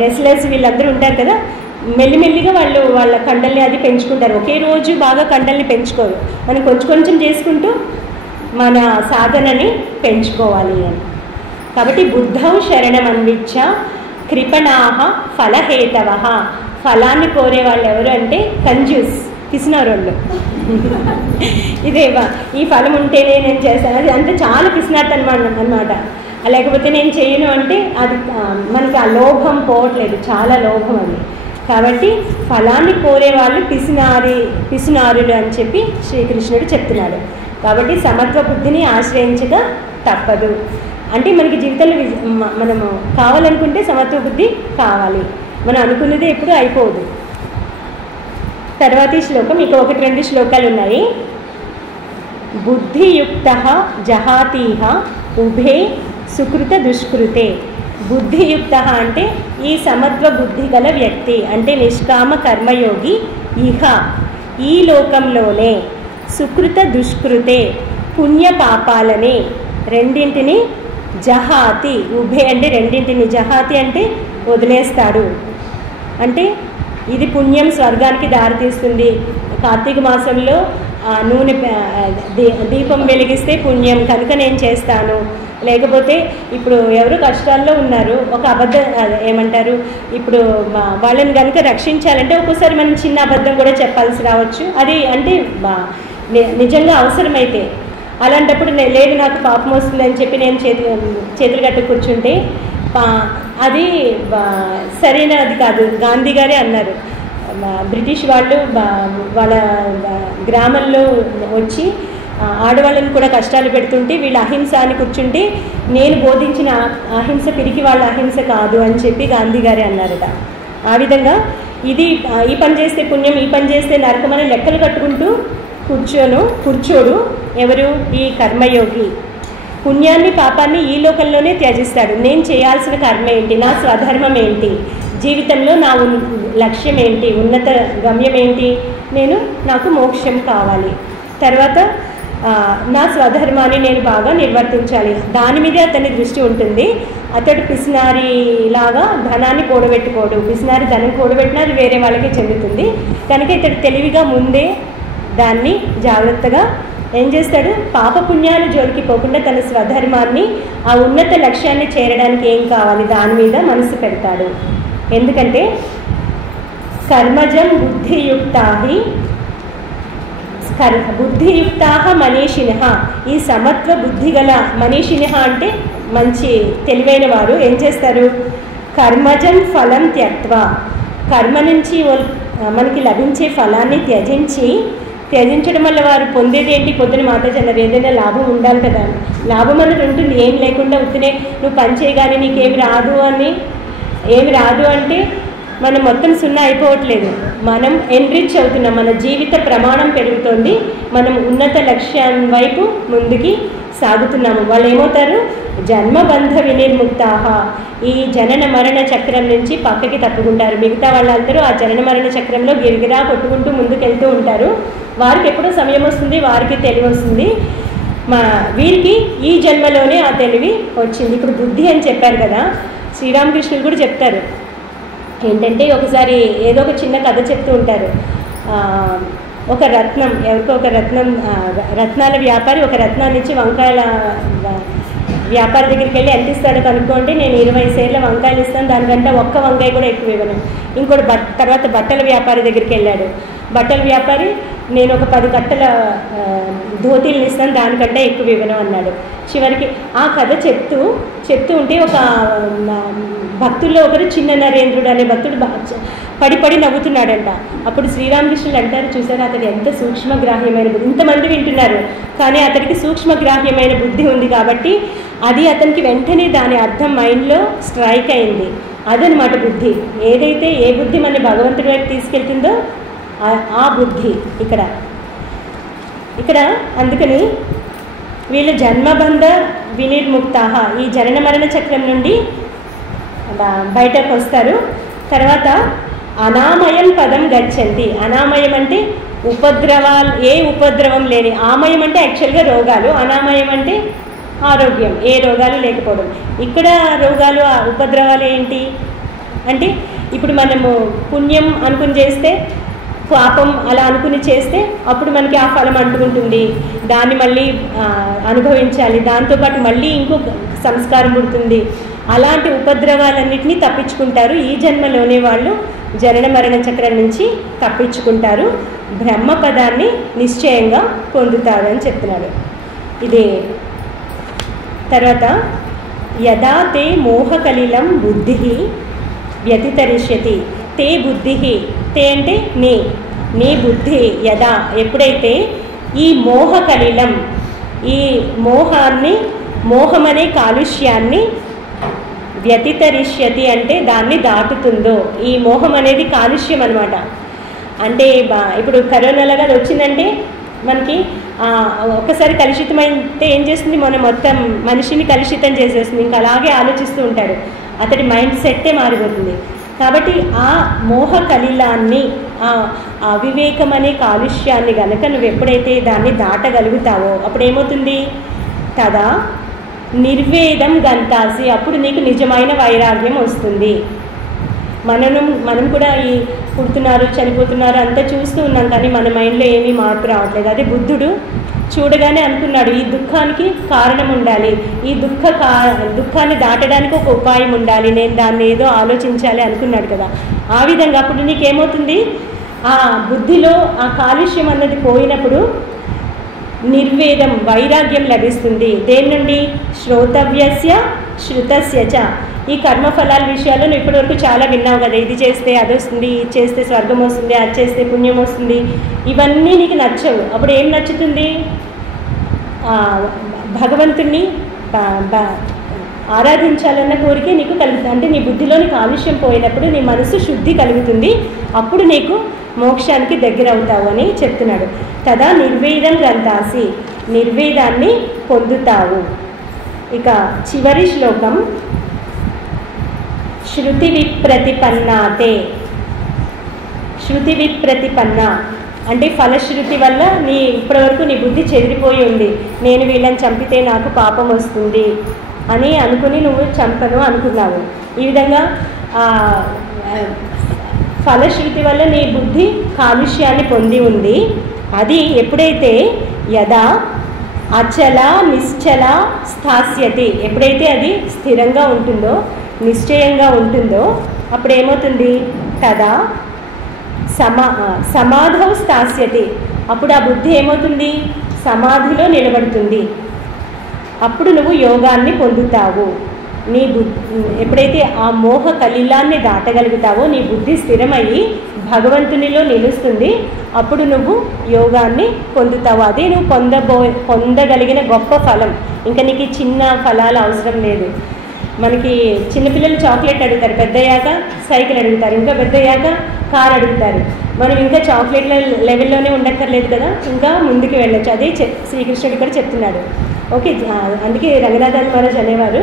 రెస్లర్స్ వీళ్ళందరూ ఉంటారు కదా, మెల్లిమెల్లిగా వాళ్ళ కండల్ని అది పెంచుకుంటారు. ఒకే రోజు బాగా కండల్ని పెంచుకోరు. మనం కొంచెం చేసుకుంటూ మన సాధనని పెంచుకోవాలి అని. కాబట్టి బుద్ధౌ శరణమన్విచ్చ కృపణాహ ఫలహేతవ. ఫలాన్ని కోరే వాళ్ళు ఎవరు అంటే కంజూస్, పిసినారోళ్ళు. ఇదేవా ఈ ఫలం ఉంటేనే నేను చేస్తాను, అది అంటే చాలా పిసినార్త అన్నమాట. లేకపోతే నేను చేయను అంటే అది మనకి ఆ లోభం పోవట్లేదు, చాలా లోభం అది. కాబట్టి ఫలాన్ని కోరే వాళ్ళు పిసినారులు అని చెప్పి శ్రీకృష్ణుడు చెప్తున్నాడు. కాబట్టి సమత్వ బుద్ధిని ఆశ్రయించక తప్పదు. అంటే మనకి జీవితంలో మనము కావాలనుకుంటే సమత్వ బుద్ధి కావాలి. మనం అనుకున్నదే ఎప్పుడు అయిపోదు. తర్వాతి శ్లోకం, ఇక 1-2 శ్లోకాలు ఉన్నాయి. బుద్ధియుక్త జహాతీహ ఉభే సుకృత దుష్కృతే. బుద్ధియుక్త అంటే ఈ సమత్వ బుద్ధి గల వ్యక్తి, అంటే నిష్కామ కర్మయోగి. ఇహ ఈ లోకంలోనే సుకృత దుష్కృతే పుణ్య పాపాలని రెండింటిని జహాతి, ఉభే అంటే రెండింటిని, జహాతి అంటే వదిలేస్తాడు. అంటే ఇది పుణ్యం స్వర్గానికి దారితీస్తుంది. కార్తీక మాసంలో నూనె దీపం వెలిగిస్తే పుణ్యం కనుక నేను చేస్తాను. లేకపోతే ఇప్పుడు ఎవరు కష్టాల్లో ఉన్నారు, ఒక ఏమంటారు, ఇప్పుడు వాళ్ళని కనుక రక్షించాలంటే ఒక్కోసారి మనం చిన్న అబద్ధం కూడా చెప్పాల్సి రావచ్చు. అది అంటే నిజంగా అవసరమైతే. అలాంటప్పుడు లేదు నాకు పాపం వస్తుంది అని చెప్పి నేను చేతులు కట్టు కూర్చుంటే అది సరైనది కాదు. గాంధీ గారే అన్నారు, బ్రిటిష్ వాళ్ళు వాళ్ళ గ్రామంలో వచ్చి ఆడవాళ్ళని కూడా కష్టాలు పెడుతుంటే వీళ్ళ అహింస అని కూర్చుంటే నేను బోధించిన అహింస పిరికి వాళ్ళ అహింస కాదు అని చెప్పి గాంధీ గారే అన్నారట. ఆ విధంగా ఇది ఈ పని చేస్తే పుణ్యం, ఈ పని చేస్తే నరకం అని లెక్కలు కట్టుకుంటూ కూర్చోడు ఎవరు? ఈ కర్మయోగి. పుణ్యాన్ని పాపాన్ని ఈ లోకంలోనే త్యజిస్తాడు. నేను చేయాల్సిన కర్మ ఏంటి, నా స్వధర్మం ఏంటి, జీవితంలో నా లక్ష్యం ఏంటి, ఉన్నత గమ్యం ఏంటి, నాకు మోక్షం కావాలి, తర్వాత నా స్వధర్మాన్ని నేను బాగా నిర్వర్తించాలి, దాని మీదే అతని దృష్టి ఉంటుంది. అతడు పిసినారిలాగా ధనాన్ని కూడబెట్టుకోడు. పిసినారి ధనం కూడబెట్టినా అది వేరే వాళ్ళకే చెందుతుంది. కనుక ఇతడు తెలివిగా ముందే దాన్ని జాగ్రత్తగా ఏం చేస్తాడు, పాపపుణ్యాలు జోలికి పోకుండా తన స్వధర్మాన్ని, ఆ ఉన్నత లక్ష్యాన్ని చేరడానికి ఏం కావాలి దాని మీద మనసు పెడతాడు. ఎందుకంటే కర్మజం బుద్ధియుక్తా మనీషిణ, ఈ సమత్వ బుద్ధి గల మనీషిణ అంటే మంచి తెలివైన వారు ఏం చేస్తారు, కర్మజం ఫలం త్యక్త్వ, కర్మ నుంచి మనకి లభించే ఫలాన్ని త్యజించడం వల్ల వారు పొందేది ఏంటి? పొద్దున మాతాజీ అన్నారు, ఏదైనా లాభం ఉండాలి కదా. లాభం అనేది ఉంటుంది, ఏం లేకుండా ఉత్తినే నువ్వు పని చేయగానే నీకేమి రాదు అంటే మనం మొత్తం సున్నా అయిపోవట్లేదు. మనం ఎన్రిచ్ అవుతున్నాం, మన జీవిత ప్రమాణం పెరుగుతోంది, మనం ఉన్నత లక్ష్యం వైపు ముందుకి సాగుతున్నాము. వాళ్ళు ఏమవుతారు, జన్మబంధ వినిర్ముక్తాహ, ఈ జనన మరణ చక్రం నుంచి పక్కకి తప్పుకుంటారు. మిగతా వాళ్ళందరూ ఆ జనన మరణ చక్రంలో గిరిగిరా కొట్టుకుంటూ ముందుకెళ్తూ ఉంటారు. వారికి ఎప్పుడో సమయం వస్తుంది, వారికి తెలివి వస్తుంది. వీరికి ఈ జన్మలోనే ఆ తెలివి వచ్చింది. ఇప్పుడు బుద్ధి అని చెప్పారు కదా, శ్రీరామకృష్ణులు కూడా చెప్తారు ఏంటంటే, ఒకసారి ఏదో ఒక చిన్న కథ చెప్తూ ఉంటారు. ఒక రత్నం, ఎవరికో ఒక రత్నాల వ్యాపారి ఒక రత్నాన్ని ఇచ్చి వంకాయల వ్యాపారి దగ్గరికి వెళ్ళి ఎంత ఇస్తాడో కనుక్కోండి, నేను 20 సేర్ల వంకాయలు ఇస్తాను, దానికంటే ఒక్క వంకాయ కూడా ఎక్కువ ఇవ్వను. ఇంకోటి తర్వాత బట్టల వ్యాపారి దగ్గరికి వెళ్ళాడు. బట్టల వ్యాపారి నేను ఒక 10 కట్టల ధోతీలను ఇస్తాను, దానికంటే ఎక్కువ ఇవ్వను అన్నాడు. చివరికి ఆ కథ చెప్తూ ఉంటే ఒక భక్తుల్లో ఒకరు చిన్న నరేంద్రుడు అనే భక్తుడు పడి నవ్వుతున్నాడంట. అప్పుడు శ్రీరామకృష్ణులు అంటారు, చూసారా అతడు ఎంత సూక్ష్మగ్రాహ్యమైన బుద్ధి, ఇంతమంది వింటున్నారు కానీ అతడికి సూక్ష్మగ్రాహ్యమైన బుద్ధి ఉంది కాబట్టి అది అతనికి వెంటనే దాని అర్థం మైండ్లో స్ట్రైక్ అయింది. అదనమాట బుద్ధి. ఏదైతే ఏ బుద్ధి మన భగవంతుడి వైపు తీసుకెళ్తుందో ఆ బుద్ధి ఇక్కడ అందుకని వీళ్ళు జన్మబంధ వినిర్ముక్తాహ, ఈ జనన మరణ చక్రం నుండి బయటకు వస్తారు. తర్వాత అనామయం పదం గచ్చంతి. అనామయం అంటే ఏ ఉపద్రవం లేని. ఆమయం అంటే యాక్చువల్గా రోగాలు, అనామయం అంటే ఆరోగ్యం, ఏ రోగాలు లేకపోవడం. ఇక్కడ రోగాలు ఉపద్రవాలు ఏంటి అంటే, ఇప్పుడు మనము పుణ్యం అనుకుని చేస్తే, పాపం అలా అనుకుని చేస్తే అప్పుడు మనకి ఆ ఫలం అంటుకుంటుంది, దాన్ని మళ్ళీ అనుభవించాలి, దాంతోపాటు మళ్ళీ ఇంకో సంస్కారం పుడుతుంది. అలాంటి ఉపద్రవాలన్నింటినీ తప్పించుకుంటారు. ఈ జన్మలోనే వాళ్ళు జనన మరణ చక్రం నుంచి తప్పించుకుంటారు, బ్రహ్మపదాన్ని నిశ్చయంగా పొందుతారు అని చెప్తున్నాడు. ఇది తర్వాత యదా తే మోహకలిలం బుద్ధి వ్యతితరిష్యతి. తే బుద్ధి, తే అంటే నీ బుద్ధి, యదా ఎప్పుడైతే ఈ మోహకలిలం, ఈ మోహం అనే కాలుష్యాన్ని వ్యతితరిష్యతి అంటే దాన్ని దాటుతుందో. ఈ మోహం అనేది కాలుష్యం అనమాట. అంటే ఇప్పుడు కరోనాలాగా వచ్చిందంటే మనకి ఒక్కసారి కలుషితమైతే ఏం చేస్తుంది, మనం మొత్తం మనిషిని కలుషితం చేసేస్తుంది. ఇంకా అలాగే ఆలోచిస్తూ ఉంటాడు, అతడి మైండ్ సెట్టే మారిపోతుంది. కాబట్టి ఆ మోహ కలిలాన్ని, ఆ అవివేకం అనే కాలుష్యాన్ని గనక నువ్వు ఎప్పుడైతే దాన్ని దాటగలుగుతావో అప్పుడు ఏమవుతుంది? తదా నిర్వేదం గంతాసి, అప్పుడు నీకు నిజమైన వైరాగ్యం వస్తుంది. మనం కూడా ఈ పుడుతున్నారు చనిపోతున్నారు అంతా చూస్తూ ఉన్నాం, కానీ మన మైండ్లో ఏమీ మార్పు రావట్లేదు. అదే బుద్ధుడు చూడగానే అనుకున్నాడు, ఈ దుఃఖానికి కారణం ఉండాలి, ఈ దుఃఖాన్ని దాటడానికి ఒక ఉపాయం ఉండాలి, నేను దాన్ని ఏదో ఆలోచించాలి అనుకున్నాడు కదా. ఆ విధంగా అప్పుడు నీకేమవుతుంది? ఆ బుద్ధిలో ఆ కాలుష్యం అన్నది పోయినప్పుడు నిర్వేదం, వైరాగ్యం లభిస్తుంది. దేని నుండి? శ్రోతవ్యస్య శృతస్య చ. ఈ కర్మఫలాల విషయాల్లో నువ్వు ఇప్పటివరకు చాలా విన్నావు కదా, ఇది చేస్తే అది వస్తుంది, ఇది చేస్తే స్వర్గం వస్తుంది, అది చేస్తే పుణ్యం వస్తుంది, ఇవన్నీ నీకు నచ్చవు. అప్పుడు ఏం నచ్చుతుంది? భగవంతుణ్ణి ఆరాధించాలన్న కోరిక నీకు కలుగుతుంది. అంటే నీ బుద్ధిలోని కాలుష్యం పోయినప్పుడు నీ మనసు శుద్ధి కలుగుతుంది, అప్పుడు నీకు మోక్షానికి దగ్గర అవుతావు అని చెప్తున్నాడు. తదా నిర్వేదం గ్రంథాసి, నిర్వేదాన్ని పొందుతావు. ఇక చివరి శ్లోకం, శృతి విప్రతిపన్నాతే. శృతి విప్రతిపన్న అంటే ఫలశ్రుతి వల్ల ఇప్పటివరకు నీ బుద్ధి చెదిరిపోయి ఉంది. నేను వీళ్ళని చంపితే నాకు పాపం వస్తుంది అని అనుకుని నువ్వు చంపను అనుకున్నావు. ఈ విధంగా ఫలశ్రుతి వల్ల నీ బుద్ధి కాలుష్యాన్ని పొంది ఉంది. అది ఎప్పుడైతే యదా అచల నిశ్చల స్థాస్యతి, ఎప్పుడైతే అది స్థిరంగా ఉంటుందో, నిశ్చయంగా ఉంటుందో అప్పుడు ఏమవుతుంది? తదా సమాధౌ స్థాస్యతి, అప్పుడు ఆ బుద్ధి ఏమవుతుంది? సమాధిలో నిలబడుతుంది. అప్పుడు నువ్వు యోగాన్ని పొందుతావు. నీ ఎప్పుడైతే ఆ మోహ కలిలాన్ని దాటగలుగుతావో నీ బుద్ధి స్థిరమయ్యి భగవంతునిలో నిలుస్తుంది. అప్పుడు నువ్వు యోగాన్ని పొందుతావు. అదే నువ్వు పొందగలిగిన గొప్ప ఫలం. ఇంకా నీకు చిన్న ఫలాలు అవసరం లేదు. మనకి చిన్నపిల్లలు చాక్లెట్ అడుగుతారు, పెద్దయ్యాక సైకిల్ అడుగుతారు, ఇంకా పెద్దయ్యాక కార్ అడుగుతారు. మనం ఇంకా చాక్లెట్ల లెవెల్లోనే ఉండక్కర్లేదు కదా, ఇంకా ముందుకు వెళ్ళొచ్చు. అదే శ్రీకృష్ణుడు ఇక్కడ చెప్తున్నాడు. ఓకే, అందుకే రంగనాథన్ మహారాజ్ అనేవారు,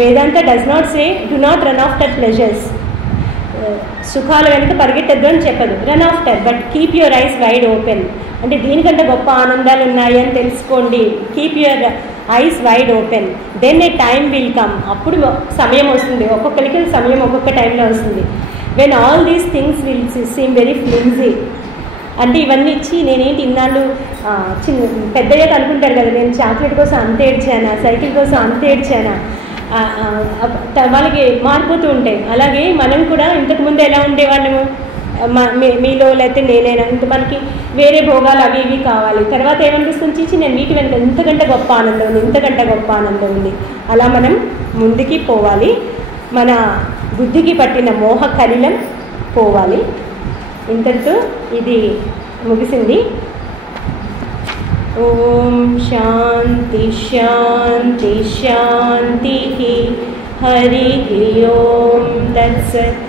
Vedanta does not say do not run after pleasures. సుఖాల వెనుక పరిగెట్టద్దు అని చెప్పదు, run after, but keep your eyes wide open. అంటే దీనికంటే గొప్ప ఆనందాలు ఉన్నాయి అని తెలుసుకోండి. Keep your eyes wide open, then a time will come. అప్పుడు సమయం వస్తుంది. ఒక్కొక్కరికి సమయం ఒక్కొక్క టైంలో వస్తుంది. When all these things will seem very flimsy. అంటే ఇవన్నీ ఇచ్చి నేనేంటి ఇన్నాళ్ళు పెద్దయ్యాక అనుకుంటాడు కదా, నేను చాక్లెట్ కోసం అంత ఏడ్చానా, సైకిల్ కోసం అంత ఏడ్చానా, వాళ్ళకి మారిపోతూ ఉంటాయి. అలాగే మనం కూడా ఇంతకుముందు ఎలా ఉండేవాళ్ళము, మీలో లేకపోతే నేనైనా ఇంత మనకి వేరే భోగాలు అవి ఇవి కావాలి. తర్వాత ఏమనిపిస్తుంది, చీచి నేను వీటి వెనుక ఇంతకంటే గొప్ప ఆనందం ఉంది, ఇంతకంటే గొప్ప ఆనందం ఉంది. అలా మనం ముందుకి పోవాలి. మన బుద్ధికి పట్టిన మోహ కలిలం పోవాలి. ఇంతటితో ఇది ముగిసింది. ఓం శాంతి శాంతి శాంతి. హరి ఓం తత్సత్.